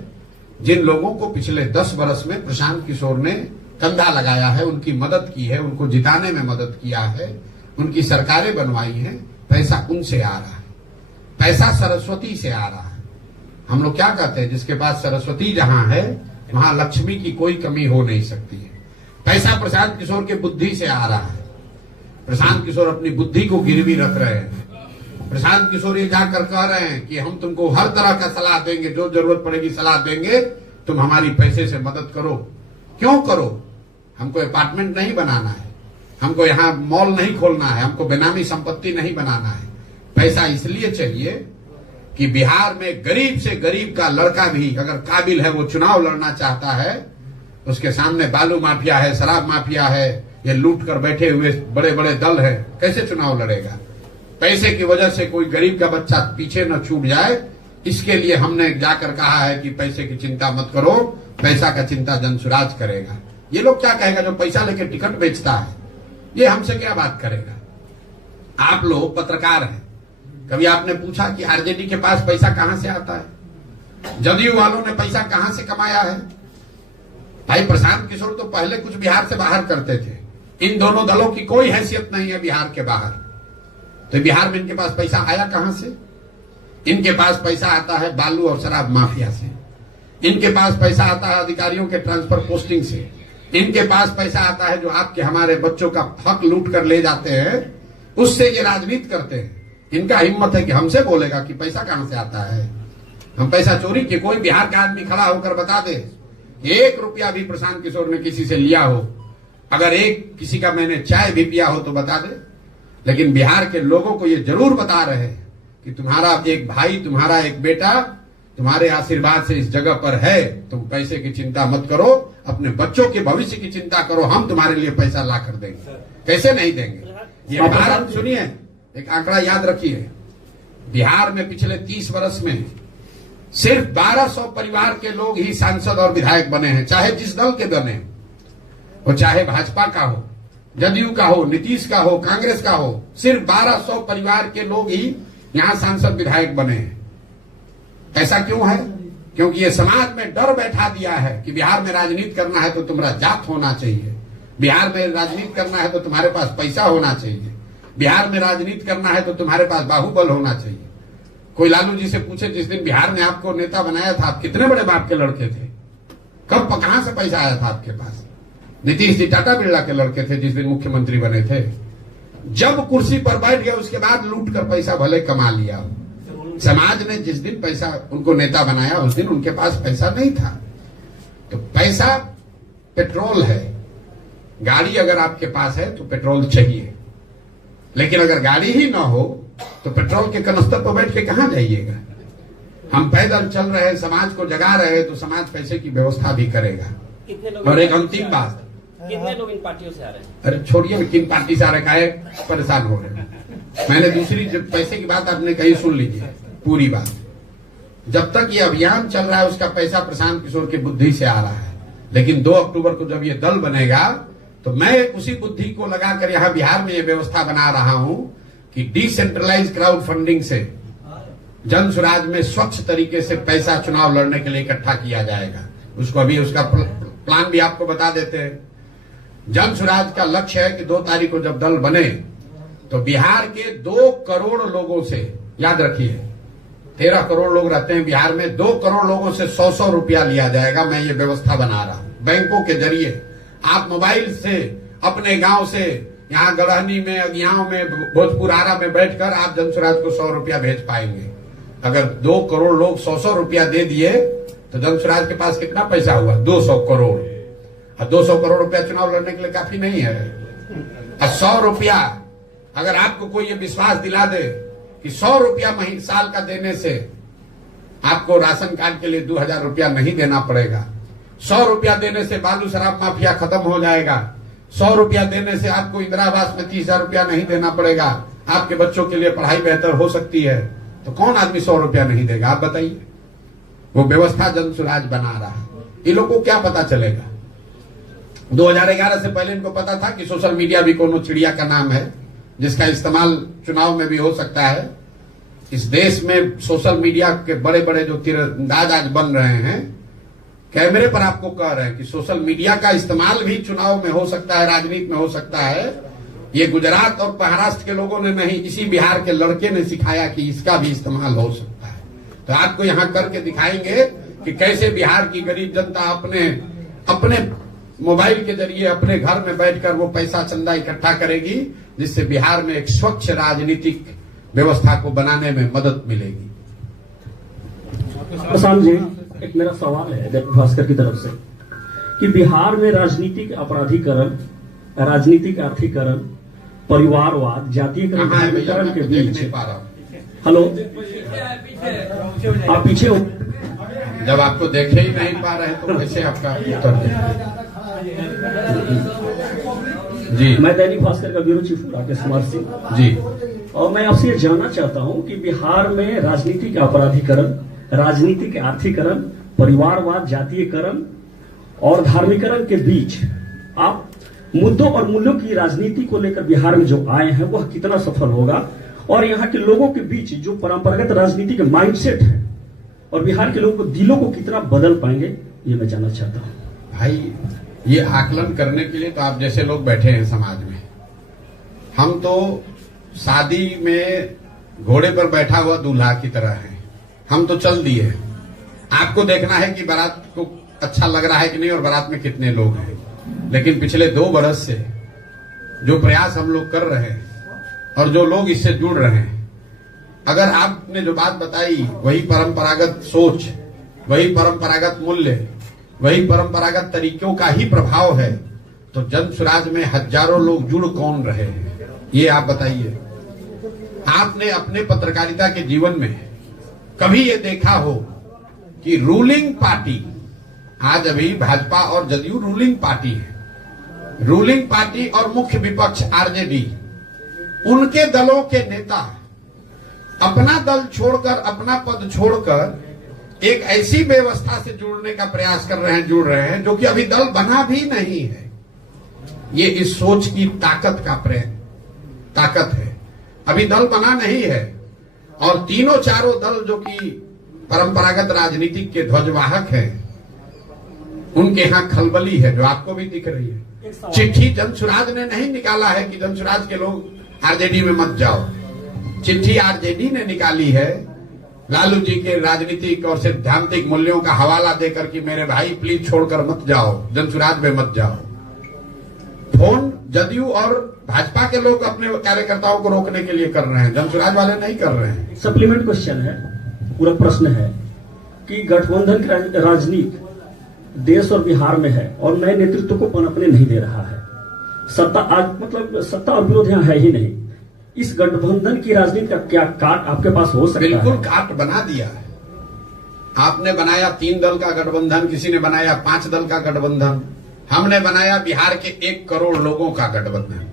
जिन लोगों को पिछले 10 वर्ष में प्रशांत किशोर ने कंधा लगाया है, उनकी मदद की है, उनको जिताने में मदद किया है, उनकी सरकारें बनवाई हैं। पैसा उनसे आ रहा है। पैसा सरस्वती से आ रहा है। हम लोग क्या कहते हैं, जिसके पास सरस्वती जहां है वहां लक्ष्मी की कोई कमी हो नहीं सकती है। पैसा प्रशांत किशोर के बुद्धि से आ रहा है। प्रशांत किशोर अपनी बुद्धि को गिरवी रख रहे हैं। प्रशांत किशोर ये जाकर कह रहे हैं कि हम तुमको हर तरह का सलाह देंगे, जो जरूरत पड़ेगी सलाह देंगे, तुम हमारी पैसे से मदद करो। क्यों करो? हमको अपार्टमेंट नहीं बनाना है, हमको यहाँ मॉल नहीं खोलना है, हमको बेनामी संपत्ति नहीं बनाना है। पैसा इसलिए चाहिए कि बिहार में गरीब से गरीब का लड़का भी अगर काबिल है, वो चुनाव लड़ना चाहता है, उसके सामने बालू माफिया है, शराब माफिया है, ये लूट कर बैठे हुए बड़े बड़े दल है, कैसे चुनाव लड़ेगा? पैसे की वजह से कोई गरीब का बच्चा पीछे न छूट जाए, इसके लिए हमने जाकर कहा है कि पैसे की चिंता मत करो, पैसा का चिंता जनसुराज करेगा। ये लोग क्या कहेगा जो पैसा लेके टिकट बेचता है, ये हमसे क्या बात करेगा? आप लोग पत्रकार हैं, कभी आपने पूछा कि आरजेडी के पास पैसा कहां से आता है? जदयू वालों ने पैसा कहां से कमाया है? भाई प्रशांत किशोर तो पहले कुछ बिहार से बाहर करते थे। इन दोनों दलों की कोई हैसियत नहीं है बिहार के बाहर। तो बिहार में इनके पास पैसा आया कहां से? इनके पास पैसा आता है बालू और शराब माफिया से। इनके पास पैसा आता है अधिकारियों के ट्रांसफर पोस्टिंग से। इनके पास पैसा आता है जो आपके हमारे बच्चों का हक लूट कर ले जाते हैं, उससे ये राजनीति करते हैं। इनका हिम्मत है कि हमसे बोलेगा कि पैसा कहां से आता है। हम पैसा चोरी किए? कोई बिहार का आदमी खड़ा होकर बता दे 1 रुपया भी प्रशांत किशोर ने किसी से लिया हो, अगर एक किसी का मैंने चाय भी पिया हो तो बता दे। लेकिन बिहार के लोगों को ये जरूर बता रहे हैं कि तुम्हारा एक भाई, तुम्हारा एक बेटा तुम्हारे आशीर्वाद से इस जगह पर है। तुम पैसे की चिंता मत करो, अपने बच्चों के भविष्य की चिंता करो, हम तुम्हारे लिए पैसा ला कर देंगे। कैसे नहीं देंगे? ये भारत, सुनिए एक आंकड़ा याद रखिए, बिहार में पिछले 30 वर्ष में सिर्फ 1200 परिवार के लोग ही सांसद और विधायक बने हैं, चाहे जिस दल के बने, वो चाहे भाजपा का हो, जदयू का हो, नीतीश का हो, कांग्रेस का हो। सिर्फ 1200 परिवार के लोग ही यहां सांसद विधायक बने हैं। ऐसा क्यों है? क्योंकि ये समाज में डर बैठा दिया है कि बिहार में राजनीति करना है तो तुम्हारा जात होना चाहिए, बिहार में राजनीति करना है तो तुम्हारे पास पैसा होना चाहिए, बिहार में राजनीति करना है तो तुम्हारे पास बाहुबल होना चाहिए। कोई लालू जी से पूछे, जिस दिन बिहार ने आपको नेता बनाया था, आप कितने बड़े बाप के लड़के थे? कब कहां से पैसा आया था आपके पास? नीतीश जी टाटा बिरला के लड़के थे जिस दिन मुख्यमंत्री बने थे। जब कुर्सी पर बैठ गए उसके बाद लूट कर पैसा भले कमा लिया। समाज ने जिस दिन पैसा उनको नेता बनाया उस दिन उनके पास पैसा नहीं था। तो पैसा पेट्रोल है। गाड़ी अगर आपके पास है तो पेट्रोल चाहिए, लेकिन अगर गाड़ी ही ना हो तो पेट्रोल के कनस्तर पर बैठ के कहां जाइएगा? हम पैदल चल रहे हैं, समाज को जगा रहे हैं, तो समाज पैसे की व्यवस्था भी करेगा। और एक अंतिम बात, कितने लोग इन पार्टियों से आ रहे हैं? अरे छोड़िए किन पार्टी से आ रहे, काहे परेशान हो रहे हैं। मैंने दूसरी जब पैसे की बात आपने कही, सुन लीजिए पूरी बात। जब तक ये अभियान चल रहा है उसका पैसा प्रशांत किशोर की बुद्धि से आ रहा है, लेकिन 2 अक्टूबर को जब ये दल बनेगा तो मैं उसी बुद्धि को लगाकर यहाँ बिहार में ये व्यवस्था बना रहा हूं कि डिसेंट्रलाइज क्राउड फंडिंग से जन स्वराज में स्वच्छ तरीके से पैसा चुनाव लड़ने के लिए इकट्ठा किया जाएगा। उसको अभी उसका प्लान भी आपको बता देते हैं। जन स्वराज का लक्ष्य है कि 2 तारीख को जब दल बने तो बिहार के 2 करोड़ लोगों से, याद रखिए 13 करोड़ लोग रहते हैं बिहार में, 2 करोड़ लोगों से 100-100 रुपया लिया जाएगा। मैं ये व्यवस्था बना रहा हूं बैंकों के जरिए। आप मोबाइल से अपने गांव से यहाँ गढ़हनी में, अगियाओं में, भोजपुरारा में बैठकर आप जन स्वराज को 100 रुपया भेज पाएंगे। अगर 2 करोड़ लोग 100-100 रुपया दे दिए तो जन स्वराज के पास कितना पैसा हुआ? 200 करोड़। और 200 करोड़ रुपया चुनाव लड़ने के लिए काफी नहीं है। और 100 रुपया अगर आपको कोई ये विश्वास दिला दे कि 100 रुपया साल का देने से आपको राशन कार्ड के लिए 2000 रुपया नहीं देना पड़ेगा, 100 रुपया देने से बालू शराब माफिया खत्म हो जाएगा, 100 रुपया देने से आपको इंदिरा आवास में 30,000 रुपया नहीं देना पड़ेगा, आपके बच्चों के लिए पढ़ाई बेहतर हो सकती है, तो कौन आदमी 100 रुपया नहीं देगा? आप बताइए। वो व्यवस्था जन स्वराज बना रहा है। इन लोगों को क्या पता चलेगा? 2011 से पहले इनको पता था कि सोशल मीडिया भी कोनो चिड़िया का नाम है जिसका इस्तेमाल चुनाव में भी हो सकता है। इस देश में सोशल मीडिया के बड़े बड़े जो तीरंदाज आज बन रहे हैं, कैमरे पर आपको कह रहे हैं कि सोशल मीडिया का इस्तेमाल भी चुनाव में हो सकता है, राजनीति में हो सकता है। ये गुजरात और महाराष्ट्र के लोगों ने नहीं, इसी बिहार के लड़के ने सिखाया कि इसका भी इस्तेमाल हो सकता है। तो आपको यहाँ करके दिखाएंगे कि कैसे बिहार की गरीब जनता अपने मोबाइल के जरिए अपने घर में बैठकर वो पैसा चंदा इकट्ठा करेगी, जिससे बिहार में एक स्वच्छ राजनीतिक व्यवस्था को बनाने में मदद मिलेगी। प्रशांत जी, एक मेरा सवाल है दैनिक भास्कर की तरफ से कि बिहार में राजनीतिक अपराधीकरण, राजनीतिक आर्थिकरण, परिवारवाद, जातीयकरण के बीच, हेलो आप पीछे हो, जब आपको देखे ही नहीं पा रहे तो कैसे आपका उत्तर दें? जी, मैं दैनिक भास्कर का ब्यूरो चीफ राकेश कुमार सिंह जी, और मैं आपसे ये जानना चाहता हूं कि बिहार में राजनीतिक अपराधीकरण, राजनीतिक आर्थिकरण, परिवारवाद, जातीयकरण और धार्मिकरण के बीच आप मुद्दों और मूल्यों की राजनीति को लेकर बिहार में जो आए हैं वह कितना सफल होगा, और यहाँ के लोगों के बीच जो परंपरागत राजनीति के माइंडसेट है और बिहार के लोगों को दिलों को कितना बदल पाएंगे, ये मैं जानना चाहता हूँ। भाई, ये आकलन करने के लिए तो आप जैसे लोग बैठे हैं समाज में। हम तो शादी में घोड़े पर बैठा हुआ दूल्हा की तरह है, हम तो चल दिए। आपको देखना है कि बारात को अच्छा लग रहा है कि नहीं और बारात में कितने लोग हैं। लेकिन पिछले 2 बरस से जो प्रयास हम लोग कर रहे हैं और जो लोग इससे जुड़ रहे हैं, अगर आपने जो बात बताई वही परंपरागत सोच, वही परंपरागत मूल्य, वही परंपरागत तरीकों का ही प्रभाव है, तो जन स्वराज में हजारों लोग जुड़ कौन रहे हैं, ये आप बताइए। आपने अपने पत्रकारिता के जीवन में कभी ये देखा हो कि रूलिंग पार्टी, आज अभी भाजपा और जदयू रूलिंग पार्टी है, रूलिंग पार्टी और मुख्य विपक्ष आरजेडी, उनके दलों के नेता अपना दल छोड़कर, अपना पद छोड़कर एक ऐसी व्यवस्था से जुड़ने का प्रयास कर रहे हैं, जुड़ रहे हैं, जो कि अभी दल बना भी नहीं है। ये इस सोच की ताकत है। अभी दल बना नहीं है और तीनों चारों दल जो कि परंपरागत राजनीतिक के ध्वजवाहक हैं, उनके यहां खलबली है, जो आपको भी दिख रही है। चिट्ठी जन स्वराज ने नहीं निकाला है कि जन स्वराज के लोग आरजेडी में मत जाओ, चिट्ठी आरजेडी ने निकाली है लालू जी के राजनीतिक और सिद्धांतिक मूल्यों का हवाला देकर कि मेरे भाई प्लीज छोड़कर मत जाओ, जन स्वराज में मत जाओ। फोन जदयू और भाजपा के लोग अपने कार्यकर्ताओं को रोकने के लिए कर रहे हैं, जन स्वराज वाले नहीं कर रहे हैं। सप्लीमेंट क्वेश्चन है, पूरा प्रश्न है कि गठबंधन की राजनीति देश और बिहार में है और नए नेतृत्व को पनपने नहीं दे रहा है। सत्ता आज मतलब सत्ता और विरोध यहाँ है ही नहीं। इस गठबंधन की राजनीति का क्या काट आपके पास हो सकता है? बिल्कुल काट बना दिया है। आपने बनाया 3 दल का गठबंधन, किसी ने बनाया 5 दल का गठबंधन, हमने बनाया बिहार के 1 करोड़ लोगों का गठबंधन।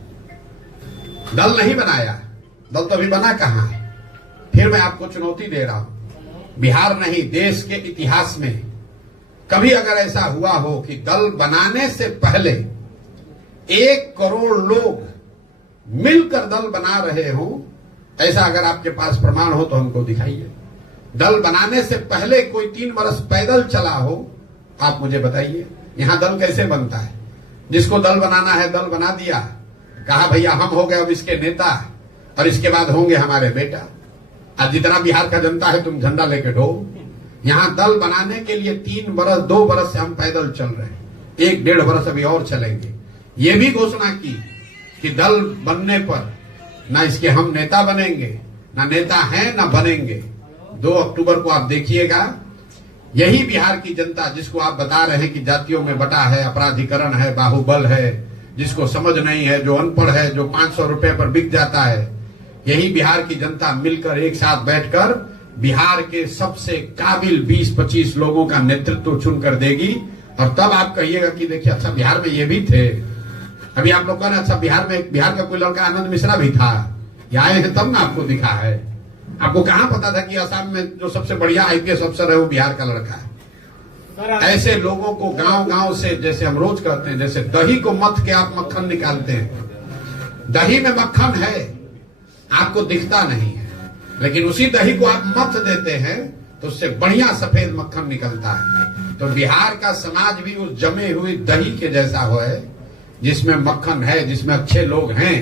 दल नहीं बनाया, दल तो अभी बना कहां है। फिर मैं आपको चुनौती दे रहा हूं, बिहार नहीं देश के इतिहास में कभी अगर ऐसा हुआ हो कि दल बनाने से पहले 1 करोड़ लोग मिलकर दल बना रहे हो, ऐसा अगर आपके पास प्रमाण हो तो हमको दिखाइए। दल बनाने से पहले कोई 3 बरस पैदल चला हो, आप मुझे बताइए। यहां दल कैसे बनता है? जिसको दल बनाना है दल बना दिया, कहा भैया हम हो गए अब इसके नेता और इसके बाद होंगे हमारे बेटा। आज जितना बिहार का जनता है तुम झंडा लेके ढो। यहां दल बनाने के लिए 3 बरस 2 बरस से हम पैदल चल रहे हैं, 1-1.5 बरस अभी और चलेंगे। ये भी घोषणा की कि दल बनने पर ना इसके हम नेता बनेंगे, ना नेता हैं ना बनेंगे। 2 अक्टूबर को आप देखिएगा, यही बिहार की जनता जिसको आप बता रहे हैं कि जातियों में बटा है, अपराधीकरण है, बाहुबल है, जिसको समझ नहीं है, जो अनपढ़ है, जो 500 रुपए पर बिक जाता है, यही बिहार की जनता मिलकर एक साथ बैठकर बिहार के सबसे काबिल 20-25 लोगों का नेतृत्व चुनकर देगी। और तब आप कहिएगा कि देखिए अच्छा बिहार में ये भी थे। अभी आप लोग कह रहे हैं अच्छा बिहार का कोई लड़का आनंद मिश्रा भी था, ये आए हैं तब ना आपको दिखा है। आपको कहां पता था कि असम में जो सबसे बढ़िया आईपीएस अफसर है वो बिहार का लड़का है। ऐसे लोगों को गांव गांव से, जैसे हम रोज कहते हैं, जैसे दही को मथ के आप मक्खन निकालते हैं, दही में मक्खन है आपको दिखता नहीं है, लेकिन उसी दही को आप मथ देते हैं तो उससे बढ़िया सफेद मक्खन निकलता है। तो बिहार का समाज भी उस जमे हुई दही के जैसा हो है, जिसमें मक्खन है, जिसमें अच्छे लोग हैं।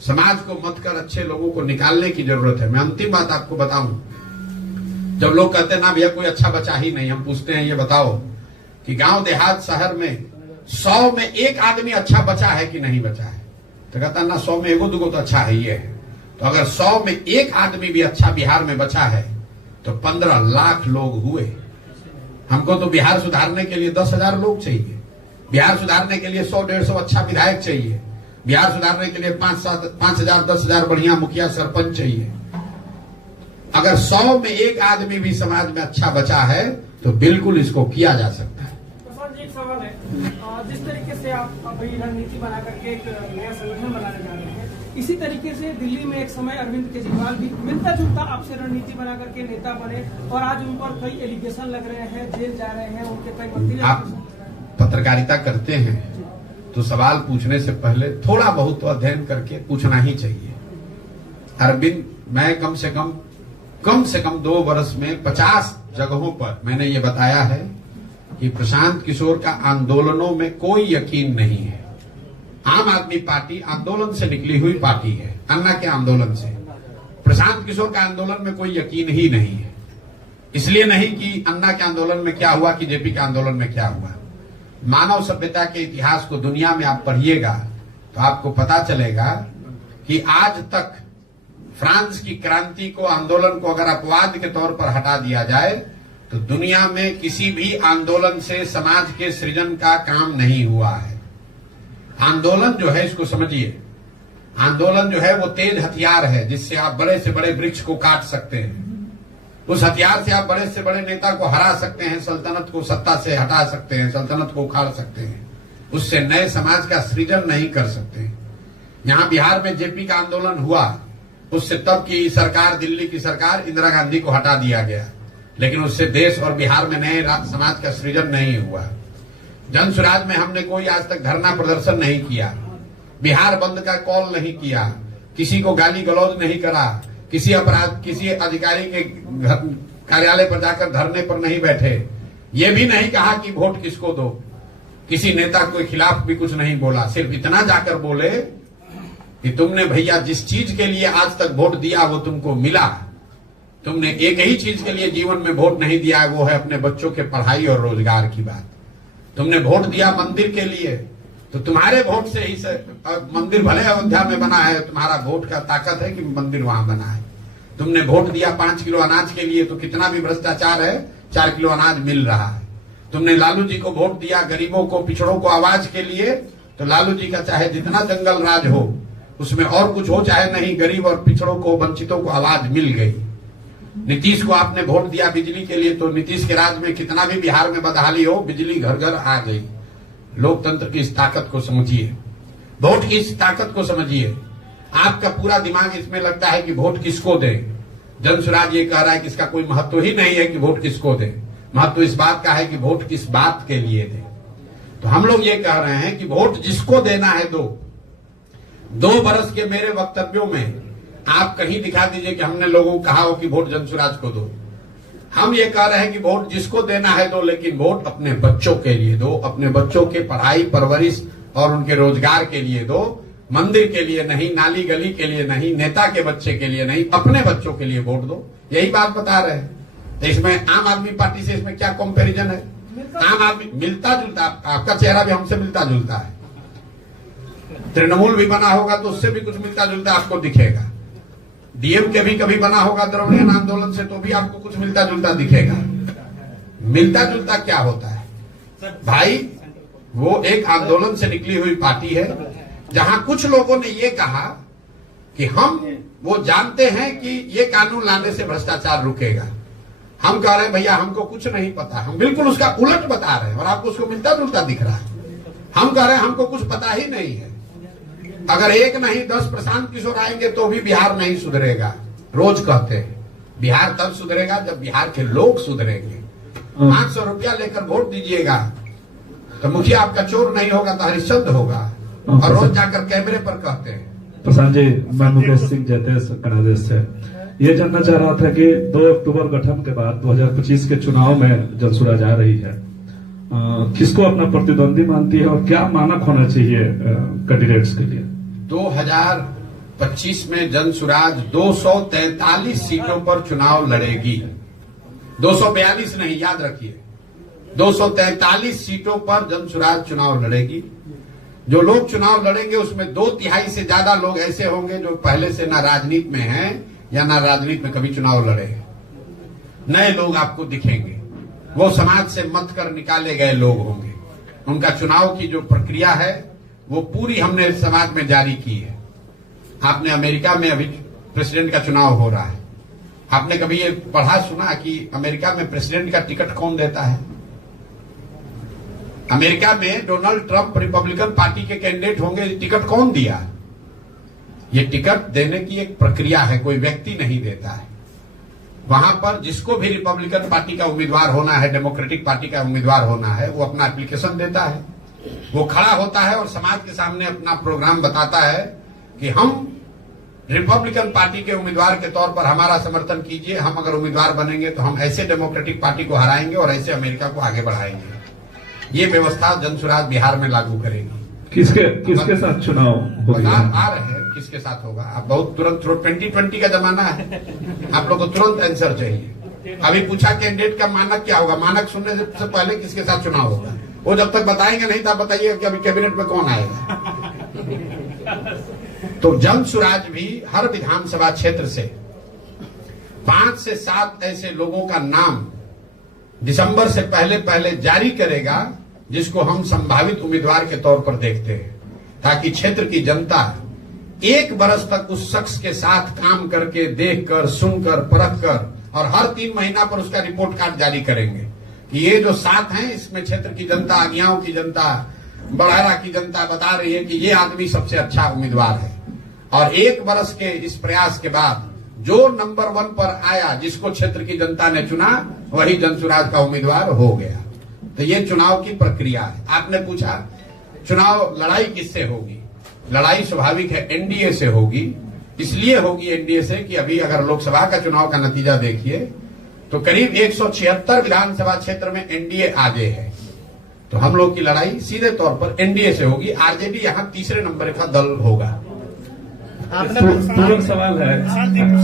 समाज को मत कर अच्छे लोगों को निकालने की जरूरत है। मैं अंतिम बात आपको बताऊं, जब लोग कहते हैं ना भैया कोई अच्छा बचा ही नहीं, हम पूछते हैं ये बताओ कि गांव देहात शहर में 100 में 1 आदमी अच्छा बचा है कि नहीं बचा है? तो कहता ना 100 में 1-2 तो अच्छा है ही है। तो अगर 100 में 1 आदमी भी अच्छा बिहार में बचा है तो 15 लाख लोग हुए। हमको तो बिहार सुधारने के लिए 10,000 लोग चाहिए, बिहार सुधारने के लिए 100-150 अच्छा विधायक चाहिए, बिहार सुधारने के लिए 5,000 10,000 बढ़िया मुखिया सरपंच चाहिए। अगर 100 में 1 आदमी भी समाज में अच्छा बचा है तो बिल्कुल इसको किया जा सकता है। तो सर जी एक सवाल है, जिस तरीके से आप अभी रणनीति बना करके एक नया संगठन बनाने जा रहे हैं, इसी तरीके से दिल्ली में एक समय अरविंद केजरीवाल भी मिलता जुलता आपसे रणनीति बना करके नेता बने और आज उन पर कई एलिगेशन लग रहे हैं, जेल जा रहे हैं, उनके कई वकील। आप पत्रकारिता करते हैं तो सवाल पूछने से पहले थोड़ा बहुत तो अध्ययन करके पूछना ही चाहिए। अरविंद मैं कम से कम 2 वर्ष में 50 जगहों पर मैंने ये बताया है कि प्रशांत किशोर का आंदोलनों में कोई यकीन नहीं है। आम आदमी पार्टी आंदोलन से निकली हुई पार्टी है, अन्ना के आंदोलन से। प्रशांत किशोर का आंदोलन में कोई यकीन ही नहीं है। इसलिए नहीं कि अन्ना के आंदोलन में क्या हुआ कि जेपी के आंदोलन में क्या हुआ। मानव सभ्यता के इतिहास को दुनिया में आप पढ़िएगा तो आपको पता चलेगा कि आज तक फ्रांस की क्रांति को, आंदोलन को अगर अपवाद के तौर पर हटा दिया जाए तो दुनिया में किसी भी आंदोलन से समाज के सृजन का काम नहीं हुआ है। आंदोलन जो है, इसको समझिए, आंदोलन जो है वो तेज हथियार है जिससे आप बड़े से बड़े वृक्ष को काट सकते हैं। उस हथियार से आप बड़े से बड़े नेता को हरा सकते हैं, सल्तनत को सत्ता से हटा सकते हैं, सल्तनत को उखाड़ सकते हैं, उससे नए समाज का सृजन नहीं कर सकते। यहां बिहार में जेपी का आंदोलन हुआ, उससे तब की सरकार, दिल्ली की सरकार, इंदिरा गांधी को हटा दिया गया, लेकिन उससे देश और बिहार में नए समाज का सृजन नहीं हुआ। जन सुराज में हमने कोई आज तक धरना प्रदर्शन नहीं किया, बिहार बंद का कॉल नहीं किया, किसी को गाली गलौज नहीं करा, किसी अधिकारी के कार्यालय पर जाकर धरने पर नहीं बैठे, ये भी नहीं कहा कि वोट किसको दो, किसी नेता के खिलाफ भी कुछ नहीं बोला। सिर्फ इतना जाकर बोले कि तुमने भैया जिस चीज के लिए आज तक वोट दिया वो तुमको मिला, तुमने एक ही चीज के लिए जीवन में वोट नहीं दिया, वो है अपने बच्चों के पढ़ाई और रोजगार की बात। तुमने वोट दिया मंदिर के लिए, तो तुम्हारे वोट से ही मंदिर भले अयोध्या में बना है, तुम्हारा वोट का ताकत है कि मंदिर वहां बना है। तुमने वोट दिया 5 किलो अनाज के लिए, तो कितना भी भ्रष्टाचार है 4 किलो अनाज मिल रहा है। तुमने लालू जी को वोट दिया गरीबों को, पिछड़ों को आवाज के लिए, तो लालू जी का चाहे जितना जंगल राज हो, उसमें और कुछ हो चाहे नहीं, गरीब और पिछड़ों को, वंचितों को आवाज मिल गई। नीतीश को आपने वोट दिया बिजली के लिए, तो नीतीश के राज में कितना भी बिहार में बदहाली हो, बिजली घर घर आ गई। लोकतंत्र की इस ताकत को समझिए, वोट की इस ताकत को समझिए। आपका पूरा दिमाग इसमें लगता है कि वोट किसको दे। जन सुराज ये कह रहा है कि इसका कोई महत्व ही नहीं है कि वोट किसको दे, महत्व इस बात का है कि वोट किस बात के लिए दे। तो हम लोग ये कह रहे हैं कि वोट जिसको देना है दो। 2 बरस के मेरे वक्तव्यों में आप कहीं दिखा दीजिए कि हमने लोगों को कहा हो कि वोट जनसुराज को दो। हम ये कह रहे हैं कि वोट जिसको देना है दो, लेकिन वोट अपने बच्चों के लिए दो, अपने बच्चों के पढ़ाई परवरिश और उनके रोजगार के लिए दो, मंदिर के लिए नहीं, नाली गली के लिए नहीं, नेता के बच्चे के लिए नहीं, अपने बच्चों के लिए वोट दो। यही बात बता रहे हैं। तो इसमें आम आदमी पार्टी से इसमें क्या कंपैरिजन है? आम आदमी मिलता जुलता, आपका चेहरा भी हमसे मिलता जुलता है। तृणमूल भी बना होगा तो उससे भी कुछ मिलता जुलता आपको दिखेगा। डीएम के भी कभी बना होगा द्रविड़ियन आंदोलन से, तो भी आपको कुछ मिलता जुलता दिखेगा। मिलता जुलता क्या होता है भाई? वो एक आंदोलन से निकली हुई पार्टी है जहां कुछ लोगों ने ये कहा कि हम वो जानते हैं कि ये कानून लाने से भ्रष्टाचार रुकेगा। हम कह रहे हैं भैया हमको कुछ नहीं पता, हम बिल्कुल उसका उलट बता रहे हैं और आपको उसको मिलता जुलता दिख रहा है। हम कह रहे हैं हमको कुछ पता ही नहीं है। अगर 1 नहीं 10 प्रशांत किशोर आएंगे तो भी बिहार नहीं सुधरेगा। रोज कहते हैं बिहार तब सुधरेगा जब बिहार के लोग सुधरेंगे। 500 रुपया लेकर वोट दीजिएगा तो मुखिया आपका चोर नहीं होगा तो हरिश्चंद्र होगा, और रोज जाकर कैमरे पर कहते हैं। प्रशांत जी, मैं मुकेश सिंह जैतेश कनादेश से ये जानना चाह रहा था कि 2 अक्टूबर गठन के बाद 2025 के चुनाव में जनसुराज आ रही है, किसको अपना प्रतिद्वंदी मानती है और क्या मानक होना चाहिए कैंडिडेट्स के लिए? 2025 में जनसुराज 243 सीटों पर चुनाव लड़ेगी। 242 नहीं, याद रखिए, 243 सीटों पर जनसुराज चुनाव लड़ेगी। जो लोग चुनाव लड़ेंगे उसमें 2/3 से ज्यादा लोग ऐसे होंगे जो पहले से ना राजनीति में हैं या ना राजनीति में कभी चुनाव लड़े। नए लोग आपको दिखेंगे, वो समाज से मत कर निकाले गए लोग होंगे। उनका चुनाव की जो प्रक्रिया है वो पूरी हमने समाज में जारी की है। आपने अमेरिका में अभी प्रेसिडेंट का चुनाव हो रहा है, आपने कभी ये पढ़ा सुना कि अमेरिका में प्रेसिडेंट का टिकट कौन देता है? अमेरिका में डोनाल्ड ट्रंप रिपब्लिकन पार्टी के कैंडिडेट होंगे, टिकट कौन दिया? ये टिकट देने की एक प्रक्रिया है, कोई व्यक्ति नहीं देता है। वहां पर जिसको भी रिपब्लिकन पार्टी का उम्मीदवार होना है, डेमोक्रेटिक पार्टी का उम्मीदवार होना है, वो अपना एप्लीकेशन देता है, वो खड़ा होता है और समाज के सामने अपना प्रोग्राम बताता है कि हम रिपब्लिकन पार्टी के उम्मीदवार के तौर पर हमारा समर्थन कीजिए। हम अगर उम्मीदवार बनेंगे तो हम ऐसे डेमोक्रेटिक पार्टी को हराएंगे और ऐसे अमेरिका को आगे बढ़ाएंगे। ये व्यवस्था जनसुराज बिहार में लागू करेगी। किसके साथ चुनाव होगा? आ रहे हैं किसके साथ होगा। अब बहुत तुरंत 2020 का जमाना है, आप लोग को तुरंत आंसर चाहिए। अभी पूछा कैंडिडेट का मानक क्या होगा, मानक सुनने से पहले किसके साथ चुनाव होगा, वो जब तक बताएंगे नहीं तब बताइए कि अभी कैबिनेट में कौन आएगा। तो जनसुराज भी हर विधानसभा क्षेत्र से 5 से 7 ऐसे लोगों का नाम दिसंबर से पहले जारी करेगा जिसको हम संभावित उम्मीदवार के तौर पर देखते हैं, ताकि क्षेत्र की जनता 1 बरस तक उस शख्स के साथ काम करके, देखकर, सुनकर, परखकर और हर 3 महीना पर उसका रिपोर्ट कार्ड जारी करेंगे कि ये जो 7 हैं इसमें क्षेत्र की जनता, आगियाओं की जनता, बड़हरा की जनता बता रही है कि ये आदमी सबसे अच्छा उम्मीदवार है। और 1 बरस के इस प्रयास के बाद जो नंबर 1 पर आया, जिसको क्षेत्र की जनता ने चुना, वही जनसुराज का उम्मीदवार हो गया। तो ये चुनाव की प्रक्रिया है। आपने पूछा चुनाव लड़ाई किससे होगी? लड़ाई स्वाभाविक है एनडीए से होगी। इसलिए होगी एनडीए से कि अभी अगर लोकसभा का चुनाव का नतीजा देखिए तो करीब 176 विधानसभा क्षेत्र में एनडीए आगे है। तो हम लोग की लड़ाई सीधे तौर पर एनडीए से होगी। आरजेडी यहाँ तीसरे नंबर का दल होगा। पूर्ण सवाल है,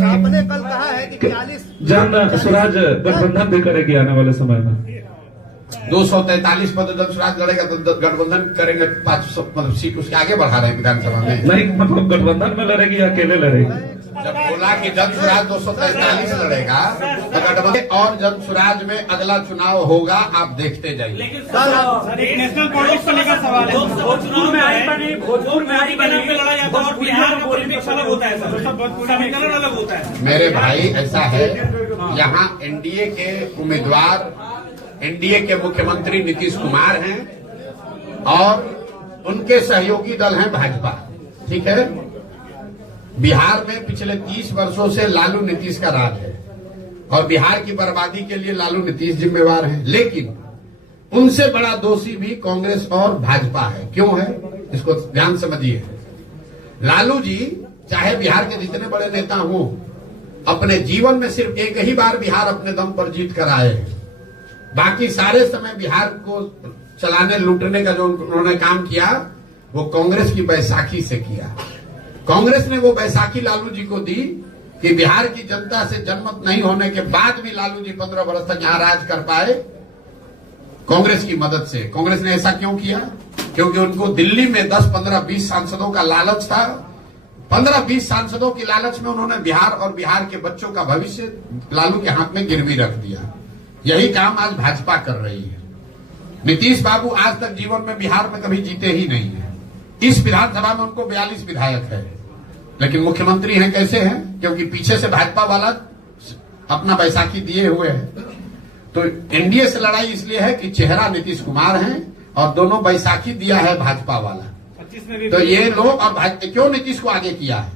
आपने कल कहा है कि 40 जनसुराज गठबंधन भी करेगी आने वाले समय में। 243 पद जनसुराज लड़ेगा तो गठबंधन करेंगे। 500 सीट उसके आगे बढ़ा रहे हैं विधानसभा में। नहीं, मतलब गठबंधन में लड़ेगी या अकेले लड़ेगी? जब बोला कि जनसुराज 243 लड़ेगा तो गठबंधन और जनसुराज में अगला चुनाव होगा, आप देखते जाइए। लेकिन सर एक नेशनल पॉलिटिक्स को लेकर सवाल है। भोजपुर में आई बनी, भोजपुर में आई बनी पे लड़ा जाता है और बिहार में पॉलिटिक्स अलग होता है सर, समीकरण अलग होता है। मेरे भाई ऐसा है, यहाँ एनडीए के उम्मीदवार, एनडीए के मुख्यमंत्री नीतीश कुमार हैं और उनके सहयोगी दल हैं भाजपा। ठीक है, बिहार में पिछले 30 वर्षों से लालू नीतीश का राज है और बिहार की बर्बादी के लिए लालू नीतीश जिम्मेवार हैं। लेकिन उनसे बड़ा दोषी भी कांग्रेस और भाजपा है। क्यों है, इसको ध्यान समझिए। लालू जी चाहे बिहार के जितने बड़े नेता हों, अपने जीवन में सिर्फ एक ही बार बिहार अपने दम पर जीत कर आए हैं। बाकी सारे समय बिहार को चलाने, लूटने का जो उन्होंने काम किया वो कांग्रेस की बैसाखी से किया। कांग्रेस ने वो बैसाखी लालू जी को दी कि बिहार की जनता से जनमत नहीं होने के बाद भी लालू जी 15 वर्ष तक यहाँ राज कर पाए कांग्रेस की मदद से। कांग्रेस ने ऐसा क्यों किया? क्योंकि उनको दिल्ली में 10, 15, 20 सांसदों का लालच था। 15-20 सांसदों की लालच में उन्होंने बिहार और बिहार के बच्चों का भविष्य लालू के हाथ में गिरवी रख दिया। यही काम आज भाजपा कर रही है। नीतीश बाबू आज तक जीवन में बिहार में कभी जीते ही नहीं है। इस विधानसभा में उनको 42 विधायक है, लेकिन मुख्यमंत्री हैं कैसे हैं? क्योंकि पीछे से भाजपा वाला अपना बैसाखी दिए हुए है। तो एनडीए से लड़ाई इसलिए है कि चेहरा नीतीश कुमार हैं और दोनों बैसाखी दिया है भाजपा वाला। तो ये लोग और क्यों नीतीश को आगे किया है?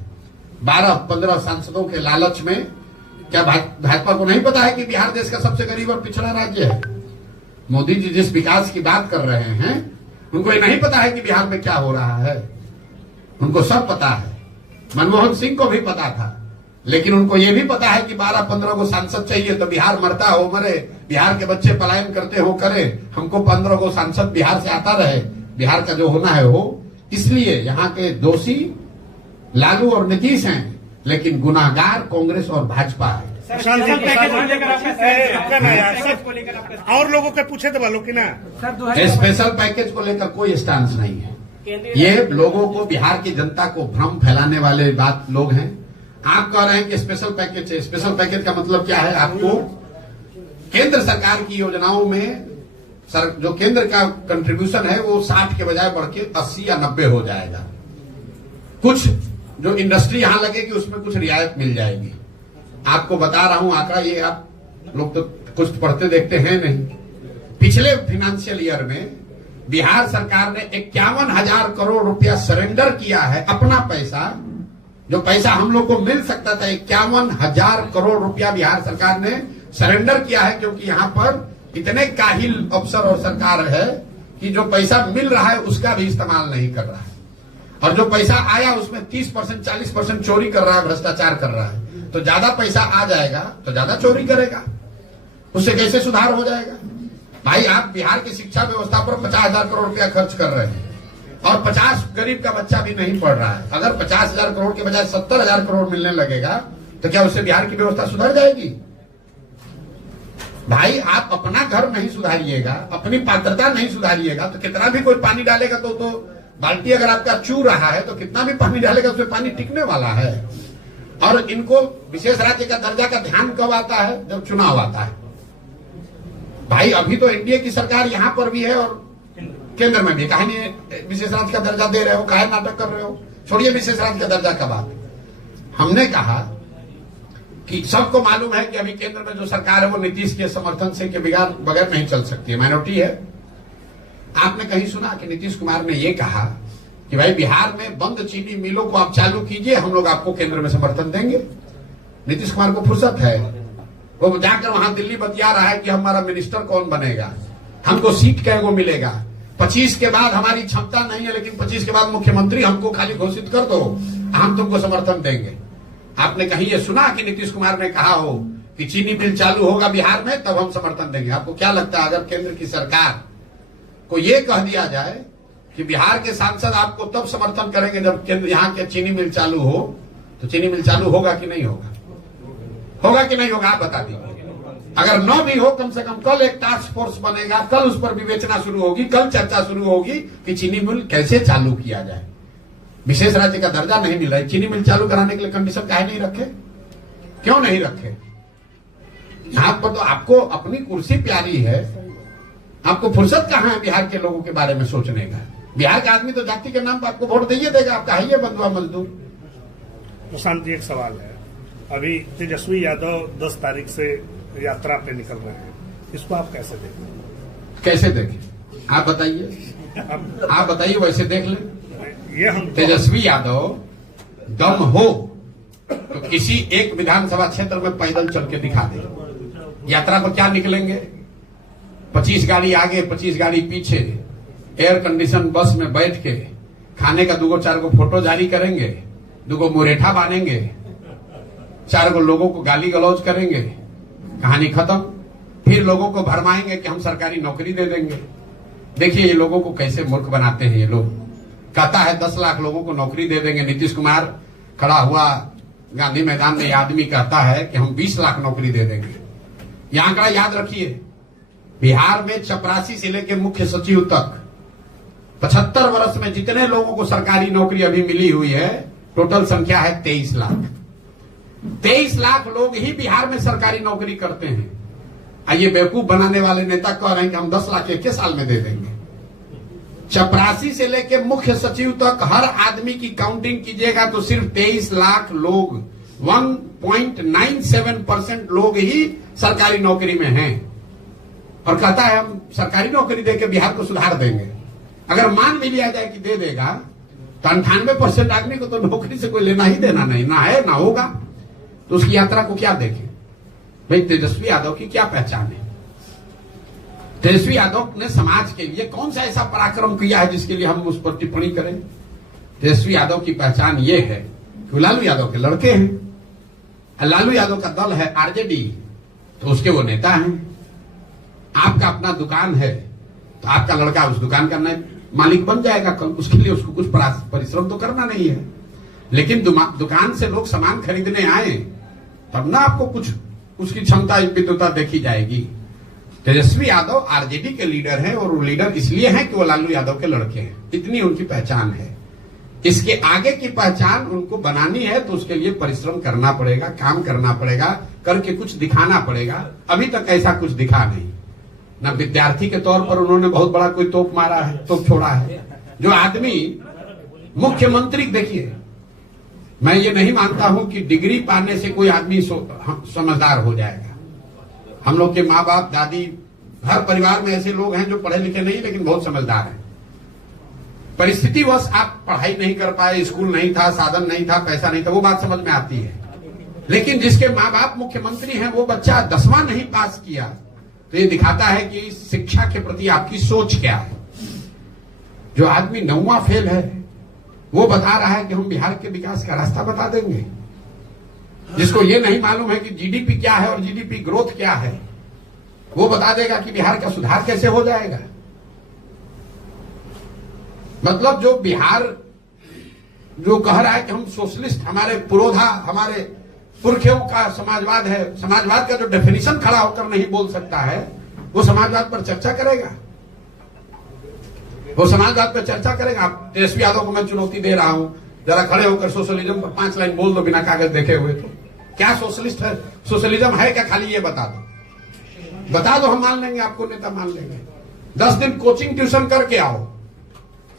12-15 सांसदों के लालच में। क्या भाजपा को नहीं पता है कि बिहार देश का सबसे गरीब और पिछड़ा राज्य है? मोदी जी जिस विकास की बात कर रहे हैं, उनको ये नहीं पता है कि बिहार में क्या हो रहा है? उनको सब पता है। मनमोहन सिंह को भी पता था, लेकिन उनको ये भी पता है कि 12-15 को सांसद चाहिए तो बिहार मरता हो मरे, बिहार के बच्चे पलायन करते हो करे, हमको 15 को सांसद बिहार से आता रहे, बिहार का जो होना है हो। इसलिए यहाँ के दोषी लालू और नीतीश हैं, लेकिन गुनाहगार कांग्रेस और भाजपा है। और लोगों के पूछे थे वालों की ना स्पेशल पैकेज को लेकर कोई स्टांस नहीं है। ये लोगों को, बिहार की जनता को भ्रम फैलाने वाले बात लोग हैं। आप कह रहे हैं कि स्पेशल पैकेज है। स्पेशल पैकेज का मतलब क्या है? आपको केंद्र सरकार की योजनाओं में जो केंद्र का कंट्रीब्यूशन है वो 60 के बजाय बढ़ के 80 या 90 हो जाएगा। कुछ जो इंडस्ट्री यहां लगेगी उसमें कुछ रियायत मिल जाएगी। आपको बता रहा हूं आंकड़ा, ये आप लोग तो कुछ पढ़ते देखते हैं नहीं। पिछले फाइनेंशियल ईयर में बिहार सरकार ने 51,000 करोड़ रुपया सरेंडर किया है, अपना पैसा, जो पैसा हम लोग को मिल सकता था। 51,000 करोड़ रुपया बिहार सरकार ने सरेंडर किया है, क्योंकि यहाँ पर इतने काहिल अफसर और सरकार है कि जो पैसा मिल रहा है उसका भी इस्तेमाल नहीं कर रहा है। और जो पैसा आया उसमें 30% 40% चोरी कर रहा है, भ्रष्टाचार कर रहा है, तो ज्यादा पैसा आ जाएगा तो ज्यादा चोरी करेगा, उससे कैसे सुधार हो जाएगा? भाई आप बिहार की शिक्षा व्यवस्था पर 50,000 करोड़ रुपया खर्च कर रहे हैं और 50 गरीब का बच्चा भी नहीं पढ़ रहा है। अगर 50,000 करोड़ के बजाय 70,000 करोड़ मिलने लगेगा तो क्या उससे बिहार की व्यवस्था सुधर जाएगी? भाई आप अपना घर नहीं सुधारिएगा, अपनी पात्रता नहीं सुधारिएगा तो कितना भी कोई पानी डालेगा तो बाल्टी अगर आपका चू रहा है तो कितना भी पानी डालेगा उसमें पानी टिकने वाला है। और इनको विशेष राज्य का दर्जा का ध्यान कब आता है? जब चुनाव आता है। भाई अभी तो एनडीए की सरकार यहां पर भी है और केंद्र में भी, काहे नहीं विशेष राज्य का दर्जा दे रहे हो, काहे नाटक कर रहे हो? छोड़िए विशेष राज्य का दर्जा का बात। हमने कहा कि सबको मालूम है कि अभी केंद्र में जो सरकार है वो नीतीश के समर्थन से के बगैर नहीं चल सकती है, माइनॉरिटी है। आपने कहीं सुना कि नीतीश कुमार ने ये कहा कि भाई बिहार में बंद चीनी मिलों को आप चालू कीजिए, हम लोग आपको केंद्र में समर्थन देंगे? नीतीश कुमार को फुर्सत है? वो जाकर वहां दिल्ली बतिया रहा है कि हमारा मिनिस्टर कौन बनेगा, हमको सीट कैगो मिलेगा, 25 के बाद हमारी क्षमता नहीं है लेकिन 25 के बाद मुख्यमंत्री हमको खाली घोषित कर दो, हम तुमको समर्थन देंगे। आपने कहीं ये सुना कि नीतीश कुमार ने कहा हो कि चीनी मिल चालू होगा बिहार में तब हम समर्थन देंगे? आपको क्या लगता है अगर केंद्र की सरकार को ये कह दिया जाए कि बिहार के सांसद आपको तब समर्थन करेंगे जब केंद्र यहाँ के चीनी मिल चालू हो, तो चीनी मिल चालू होगा कि नहीं होगा? होगा कि नहीं होगा? आप बता दीजिए। अगर न भी हो, कम से कम कल एक टास्क फोर्स बनेगा, कल उस पर विवेचना शुरू होगी, कल चर्चा शुरू होगी कि चीनी मिल कैसे चालू किया जाए। विशेष राज्य का दर्जा नहीं मिल रहा है, चीनी मिल चालू कराने के लिए कंडीशन काहे नहीं रखे? क्यों नहीं रखे? यहां पर तो आपको अपनी कुर्सी प्यारी है, आपको फुर्सत कहां है बिहार के लोगों के बारे में सोचने का? बिहार का आदमी तो जाति के नाम पर आपको वोट दिए देगा, आपका है ये बंधुआ मजदूर। प्रशांत जी, एक सवाल है, अभी तेजस्वी यादव 10 तारीख से यात्रा पे निकल रहे हैं, इसको आप कैसे देखें? कैसे देखें? आप बताइए, आप बताइए, वैसे देख लें। ये हम तेजस्वी यादव दम हो तो किसी एक विधानसभा क्षेत्र में पैदल चल के दिखा दे। यात्रा पर क्या निकलेंगे? 25 गाड़ी आगे 25 गाड़ी पीछे, एयर कंडीशन बस में बैठ के खाने का 2-4 फोटो जारी करेंगे, 2 मुरेठा बांधेंगे, 4 लोगों को गाली गलौज करेंगे, कहानी खत्म। फिर लोगों को भरमाएंगे कि हम सरकारी नौकरी दे देंगे। देखिए ये लोगों को कैसे मूर्ख बनाते हैं ये लोग। कहता है 10 लाख लोगों को नौकरी दे देंगे, नीतीश कुमार खड़ा हुआ गांधी मैदान में, ये आदमी कहता है कि हम 20 लाख नौकरी दे देंगे। यह आंकड़ा याद रखिए, बिहार में चपरासी से लेकर मुख्य सचिव तक 75 वर्ष में जितने लोगों को सरकारी नौकरी अभी मिली हुई है, टोटल संख्या है 23 लाख। 23 लाख लोग ही बिहार में सरकारी नौकरी करते हैं। ये बेवकूफ बनाने वाले नेता कह रहे हैं कि हम 10 लाख 1 साल में दे देंगे। चपरासी से लेकर मुख्य सचिव तक हर आदमी की काउंटिंग कीजिएगा तो सिर्फ 23 लाख लोग, 1.97% लोग ही सरकारी नौकरी में हैं। और कहता है हम सरकारी नौकरी देके बिहार को सुधार देंगे। अगर मान भी लिया जाए कि दे देगा तो 98% आदमी को तो नौकरी से कोई लेना ही देना नहीं, ना है ना होगा। तो उसकी यात्रा को क्या देखें? भाई तेजस्वी यादव की क्या पहचान है? तेजस्वी यादव ने समाज के लिए कौन सा ऐसा पराक्रम किया है जिसके लिए हम उस पर टिप्पणी करें? तेजस्वी यादव की पहचान ये है कि लालू यादव के लड़के हैं। लालू यादव का दल है आरजेडी, तो उसके वो नेता हैं। आपका अपना दुकान है तो आपका लड़का उस दुकान का मालिक बन जाएगा कल, उसके लिए उसको कुछ परिश्रम तो करना नहीं है। लेकिन दुकान से लोग सामान खरीदने आए तब ना आपको कुछ उसकी क्षमता विद्युता देखी जाएगी। तेजस्वी यादव आरजेडी के लीडर हैं और वो लीडर इसलिए हैं कि वो लालू यादव के लड़के हैं। इतनी उनकी पहचान है। इसके आगे की पहचान उनको बनानी है तो उसके लिए परिश्रम करना पड़ेगा, काम करना पड़ेगा, करके कुछ दिखाना पड़ेगा। अभी तक ऐसा कुछ दिखा नहीं। न विद्यार्थी के तौर पर उन्होंने बहुत बड़ा कोई तोप मारा है, तोप छोड़ा है। जो आदमी मुख्यमंत्री, देखिए मैं ये नहीं मानता हूं कि डिग्री पाने से कोई आदमी समझदार हो जाएगा। हम लोग के माँ बाप दादी, हर परिवार में ऐसे लोग हैं जो पढ़े लिखे नहीं लेकिन बहुत समझदार हैं। परिस्थितिवश आप पढ़ाई नहीं कर पाए, स्कूल नहीं था, साधन नहीं था, पैसा नहीं था, वो बात समझ में आती है। लेकिन जिसके माँ बाप मुख्यमंत्री हैं वो बच्चा 10वां नहीं पास किया तो ये दिखाता है कि शिक्षा के प्रति आपकी सोच क्या है। जो आदमी 9वां फेल है वो बता रहा है कि हम बिहार के विकास का रास्ता बता देंगे। जिसको ये नहीं मालूम है कि जीडीपी क्या है और जीडीपी ग्रोथ क्या है, वो बता देगा कि बिहार का सुधार कैसे हो जाएगा। मतलब जो बिहार जो कह रहा है कि हम सोशलिस्ट, हमारे पुरोधा, हमारे पुरखियों का समाजवाद है, समाजवाद का जो डेफिनेशन खड़ा होकर नहीं बोल सकता है, वो समाजवाद पर चर्चा करेगा। वो समाजवाद पर चर्चा करेगा। आप तेजस्वी यादव को मैं चुनौती दे रहा हूं, जरा खड़े होकर सोशलिज्म पर 5 लाइन बोल दो बिना कागज देखे हुए। तो क्या सोशलिस्ट है, सोशलिज्म है क्या, खाली ये बता दो, हम मान लेंगे, आपको नेता मान लेंगे। 10 दिन कोचिंग ट्यूशन करके आओ,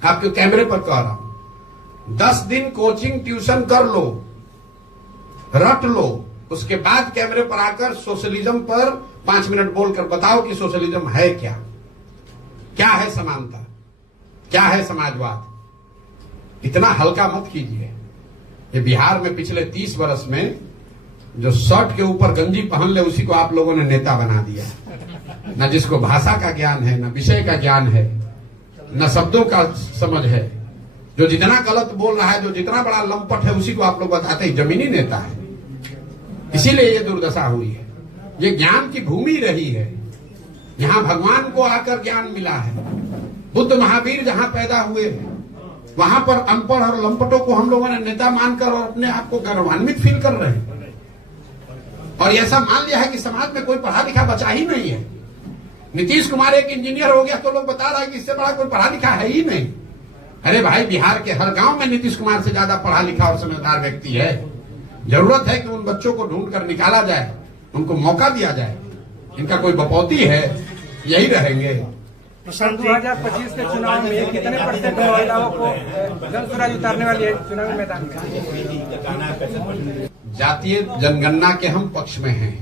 आपके कैमरे पर कह रहा हूं, 10 दिन कोचिंग ट्यूशन कर लो, रट लो, उसके बाद कैमरे पर आकर सोशलिज्म पर 5 मिनट बोलकर बताओ कि सोशलिज्म है क्या, क्या है समानता, क्या है समाजवाद। इतना हल्का मत कीजिए। ये बिहार में पिछले 30 वर्ष में जो शर्ट के ऊपर गंजी पहन ले उसी को आप लोगों ने नेता बना दिया। न जिसको भाषा का ज्ञान है, न विषय का ज्ञान है, न शब्दों का समझ है, जो जितना गलत बोल रहा है, जो जितना बड़ा लंपट है, उसी को आप लोग बताते हैं जमीनी नेता है। इसीलिए ये दुर्दशा हुई है। ये ज्ञान की भूमि रही है, यहां भगवान को आकर ज्ञान मिला है। बुद्ध महावीर जहां पैदा हुए वहां पर अनपढ़ और लंपटों को हम लोगों ने नेता मानकर और अपने आप को गौरवान्वित फील कर रहे हैं। और ऐसा मान लिया है कि समाज में कोई पढ़ा लिखा बचा ही नहीं है। नीतीश कुमार एक इंजीनियर हो गया तो लोग बता रहा है कि इससे बड़ा कोई पढ़ा लिखा है ही नहीं। अरे भाई, बिहार के हर गांव में नीतीश कुमार से ज्यादा पढ़ा लिखा और समझदार व्यक्ति है। जरूरत है कि उन बच्चों को ढूंढ कर निकाला जाए, उनको मौका दिया जाए। इनका कोई बपौती है, यही रहेंगे। 2025 के चुनाव में कितने % महिलाओं को जनसुराज उतारने वाली है चुनावी मैदान में? जातीय जनगणना के हम पक्ष में हैं।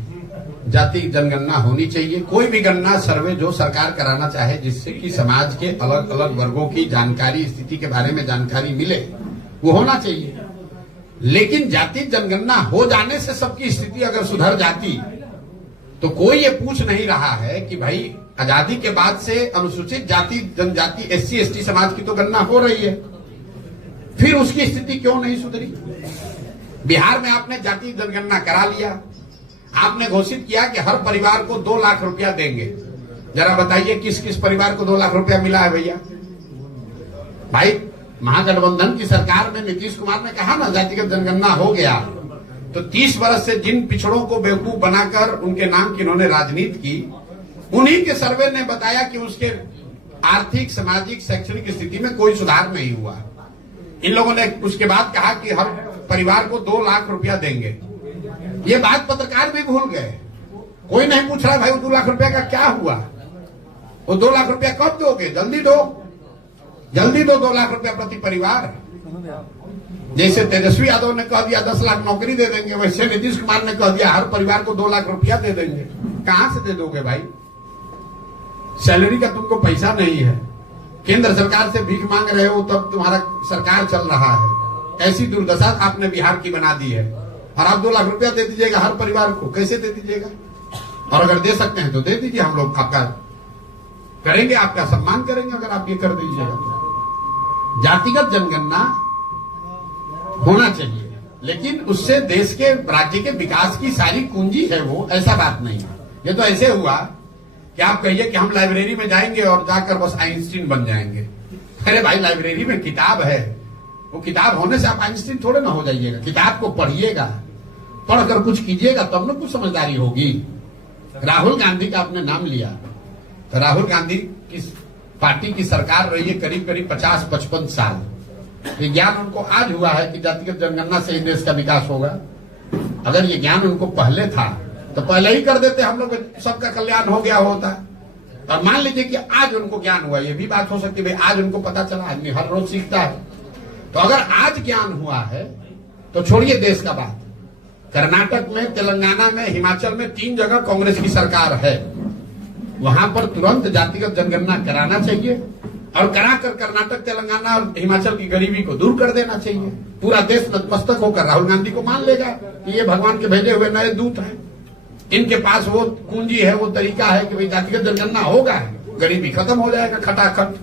जाति जनगणना होनी चाहिए। कोई भी गणना, सर्वे जो सरकार कराना चाहे, जिससे कि समाज के अलग अलग वर्गों की जानकारी, स्थिति के बारे में जानकारी मिले, वो होना चाहिए। लेकिन जाति जनगणना हो जाने से सबकी स्थिति अगर सुधर जाती तो कोई ये पूछ नहीं रहा है कि भाई आजादी के बाद से अनुसूचित जाति, जनजाति, SC ST समाज की तो गणना हो रही है, फिर उसकी स्थिति क्यों नहीं सुधरी? बिहार में आपने जाति जनगणना करा लिया, आपने घोषित किया कि हर परिवार को 2 लाख रुपया देंगे। जरा बताइए किस किस परिवार को 2 लाख रुपया मिला है भैया? भाई, महागठबंधन की सरकार में नीतीश कुमार ने कहा ना जातिगत जनगणना हो गया, तो 30 वर्ष से जिन पिछड़ों को बेवकूफ बनाकर उनके नाम की इन्होंने राजनीति की, उन्हीं के सर्वे ने बताया कि उसके आर्थिक, सामाजिक, शैक्षणिक स्थिति में कोई सुधार नहीं हुआ। इन लोगों ने उसके बाद कहा कि हर परिवार को 2 लाख रुपया देंगे। ये बात पत्रकार भी भूल गए। कोई नहीं पूछ रहा भाई वो 2 लाख रुपया का क्या हुआ, वो 2 लाख रुपया कब दोगे? जल्दी दो, जल्दी दो 2 लाख रुपया प्रति परिवार। जैसे तेजस्वी यादव ने कह दिया 10 लाख नौकरी दे देंगे, वैसे नीतीश कुमार ने कह दिया हर परिवार को 2 लाख रुपया दे देंगे। कहां से दे दोगे भाई? सैलरी का तुमको पैसा नहीं है, केंद्र सरकार से भीख मांग रहे हो, तब तुम्हारा सरकार चल रहा है। ऐसी दुर्दशा आपने बिहार की बना दी है। और आप 2 लाख रुपया दे दीजिएगा हर परिवार को, कैसे दे दीजिएगा? और अगर दे सकते हैं तो दे दीजिए, हम लोग आपका करेंगे, आपका सम्मान करेंगे अगर आप ये कर दीजिएगा तो। जातिगत जनगणना होना चाहिए, लेकिन उससे देश के, राज्य के विकास की सारी कुंजी है वो, ऐसा बात नहीं है। ये तो ऐसे हुआ कि आप कहिए कि हम लाइब्रेरी में जाएंगे और जाकर बस आइंस्टीन बन जाएंगे। अरे भाई, लाइब्रेरी में किताब है, वो किताब होने से आप आइंस्टीन थोड़े ना हो जाइएगा। किताब को पढ़िएगा, पढ़कर कुछ कीजिएगा, तब ना कुछ समझदारी होगी। राहुल गांधी का आपने नाम लिया, तो राहुल गांधी की पार्टी की सरकार रही है करीब करीब 50-55 साल। ये ज्ञान उनको आज हुआ है कि जातिगत जनगणना से ही देश का विकास होगा। अगर ये ज्ञान उनको पहले था तो पहले ही कर देते, हम लोग सबका कल्याण हो गया होता। और मान लीजिए कि आज उनको ज्ञान हुआ, ये भी बात हो सकती है भाई आज उनको पता चला, आदमी हर रोज सीखता है। तो अगर आज ज्ञान हुआ है तो छोड़िए देश का बात, कर्नाटक में, तेलंगाना में, हिमाचल में 3 जगह कांग्रेस की सरकार है। वहां पर तुरंत जातिगत जनगणना कराना चाहिए और कराकर कर्नाटक, तेलंगाना और हिमाचल की गरीबी को दूर कर देना चाहिए। पूरा देश नतमस्तक होकर राहुल गांधी को मान लेगा कि ये भगवान के भेजे हुए नए दूत हैं। इनके पास वो कुंजी है, वो तरीका है कि भाई जातिगत जनगणना होगा, गरीबी खत्म हो जाएगा खटाखट।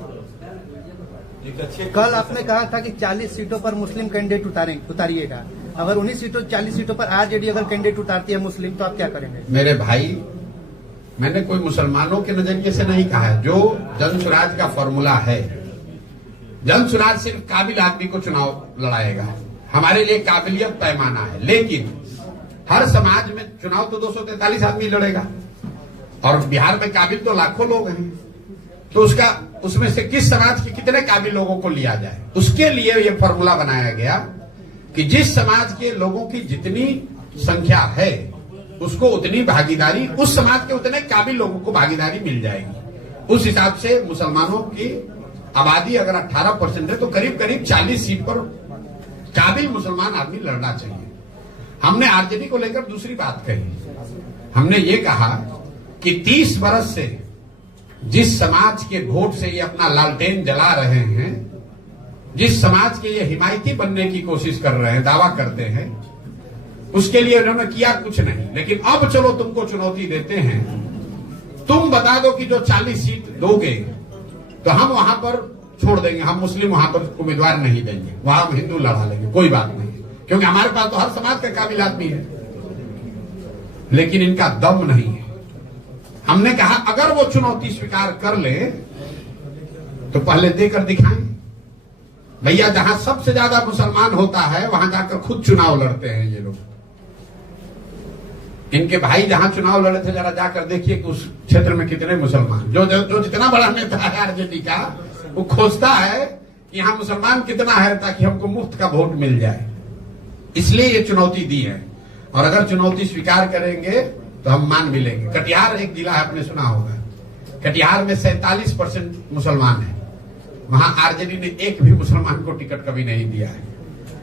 कल आपने कहा था कि 40 सीटों पर मुस्लिम कैंडिडेट उतारिएगा। अगर 40 सीटों पर आरजेडी अगर कैंडिडेट उतारती है मुस्लिम, तो आप क्या करेंगे? मेरे भाई, मैंने कोई मुसलमानों के नजरिए से नहीं कहा है। जो जन स्वराज का फॉर्मूला है, जन स्वराज सिर्फ काबिल आदमी को चुनाव लड़ाएगा। हमारे लिए काबिलियत पैमाना है, लेकिन हर समाज में चुनाव तो 243 आदमी लड़ेगा और बिहार में काबिल तो लाखों लोग हैं। तो उसमें से किस समाज के कितने काबिल लोगों को लिया जाए, उसके लिए यह फॉर्मूला बनाया गया कि जिस समाज के लोगों की जितनी संख्या है उसको उतनी भागीदारी, उस समाज के उतने काबिल लोगों को भागीदारी मिल जाएगी। उस हिसाब से मुसलमानों की आबादी अगर 18% है तो करीब करीब 40 सीट पर काबिल मुसलमान आदमी लड़ना चाहिए। हमने आरजेडी को लेकर दूसरी बात कही। हमने ये कहा कि 30 बरस से जिस समाज के वोट से ये अपना लालटेन जला रहे हैं, जिस समाज के ये हिमायती बनने की कोशिश कर रहे हैं, दावा करते हैं, उसके लिए उन्होंने किया कुछ नहीं। लेकिन अब चलो तुमको चुनौती देते हैं, तुम बता दो कि जो 40 सीट दोगे तो हम वहां पर छोड़ देंगे, हम मुस्लिम वहां पर उम्मीदवार नहीं देंगे, वहां हम हिंदू लड़ा लेंगे, कोई बात नहीं, क्योंकि हमारे पास तो हर समाज का काबिल आदमी है। लेकिन इनका दम नहीं है। हमने कहा अगर वो चुनौती स्वीकार कर ले तो पहले देकर दिखाएं। भैया, जहां सबसे ज्यादा मुसलमान होता है वहां जाकर खुद चुनाव लड़ते हैं ये लोग। इनके भाई जहां चुनाव लड़े थे, जरा जाकर देखिए कि उस क्षेत्र में कितने मुसलमान, जो जितना बड़ा नेता है आरजेडी का, वो खोजता है कि यहां मुसलमान कितना है ताकि हमको मुफ्त का वोट मिल जाए। इसलिए ये चुनौती दी है, और अगर चुनौती स्वीकार करेंगे तो हम मान भी लेंगे। कटिहार एक जिला है, आपने सुना होगा, कटिहार में 47% मुसलमान है। वहां आरजेडी ने एक भी मुसलमान को टिकट कभी नहीं दिया है।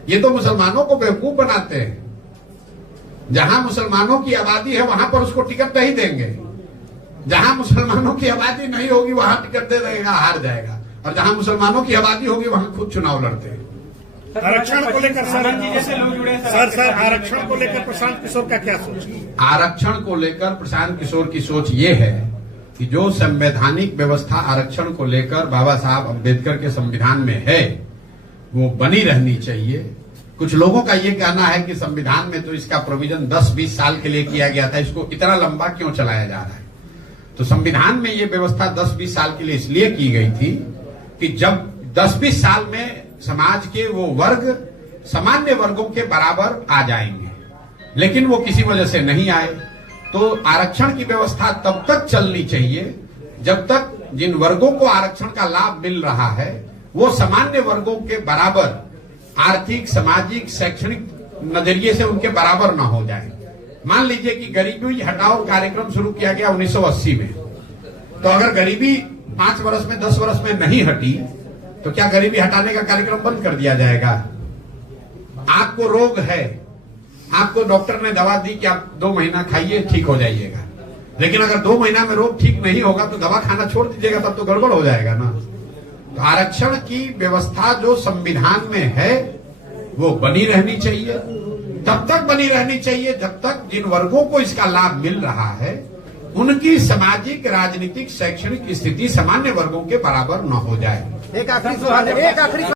ये तो मुसलमानों को बेवकूफ बनाते हैं। जहां मुसलमानों की आबादी है वहां पर उसको टिकट नहीं देंगे, जहां मुसलमानों की आबादी नहीं होगी वहां टिकट दे देगा, हार जाएगा, और जहां मुसलमानों की आबादी होगी वहां खुद चुनाव लड़ते हैं। आरक्षण को लेकर सर आरक्षण को लेकर प्रशांत किशोर का क्या सोच? आरक्षण को लेकर प्रशांत किशोर की सोच ये है कि जो संवैधानिक व्यवस्था आरक्षण को लेकर बाबा साहब अम्बेडकर के संविधान में है वो बनी रहनी चाहिए। कुछ लोगों का ये कहना है कि संविधान में तो इसका प्रोविजन 10-20 साल के लिए किया गया था, इसको इतना लंबा क्यों चलाया जा रहा है? तो संविधान में ये व्यवस्था 10-20 साल के लिए इसलिए की गई थी कि जब 10-20 साल में समाज के वो वर्ग सामान्य वर्गों के बराबर आ जाएंगे, लेकिन वो किसी वजह से नहीं आए। तो आरक्षण की व्यवस्था तब तक चलनी चाहिए जब तक जिन वर्गों को आरक्षण का लाभ मिल रहा है वो सामान्य वर्गों के बराबर आर्थिक, सामाजिक, शैक्षणिक नजरिए से उनके बराबर न हो जाए। मान लीजिए कि गरीबी हटाओ कार्यक्रम शुरू किया गया 1980 में, तो अगर गरीबी 5 वर्ष में 10 वर्ष में नहीं हटी तो क्या गरीबी हटाने का कार्यक्रम बंद कर दिया जाएगा? आपको रोग है, आपको डॉक्टर ने दवा दी कि आप 2 महीना खाइए, ठीक हो जाइएगा, लेकिन अगर 2 महीना में रोग ठीक नहीं होगा तो दवा खाना छोड़ दीजिएगा, तब तो गड़बड़ हो जाएगा ना। तो आरक्षण की व्यवस्था जो संविधान में है वो बनी रहनी चाहिए, तब तक बनी रहनी चाहिए जब तक जिन वर्गों को इसका लाभ मिल रहा है उनकी सामाजिक, राजनीतिक, शैक्षणिक स्थिति सामान्य वर्गों के बराबर न हो जाए। एक आखिरी सवाल है,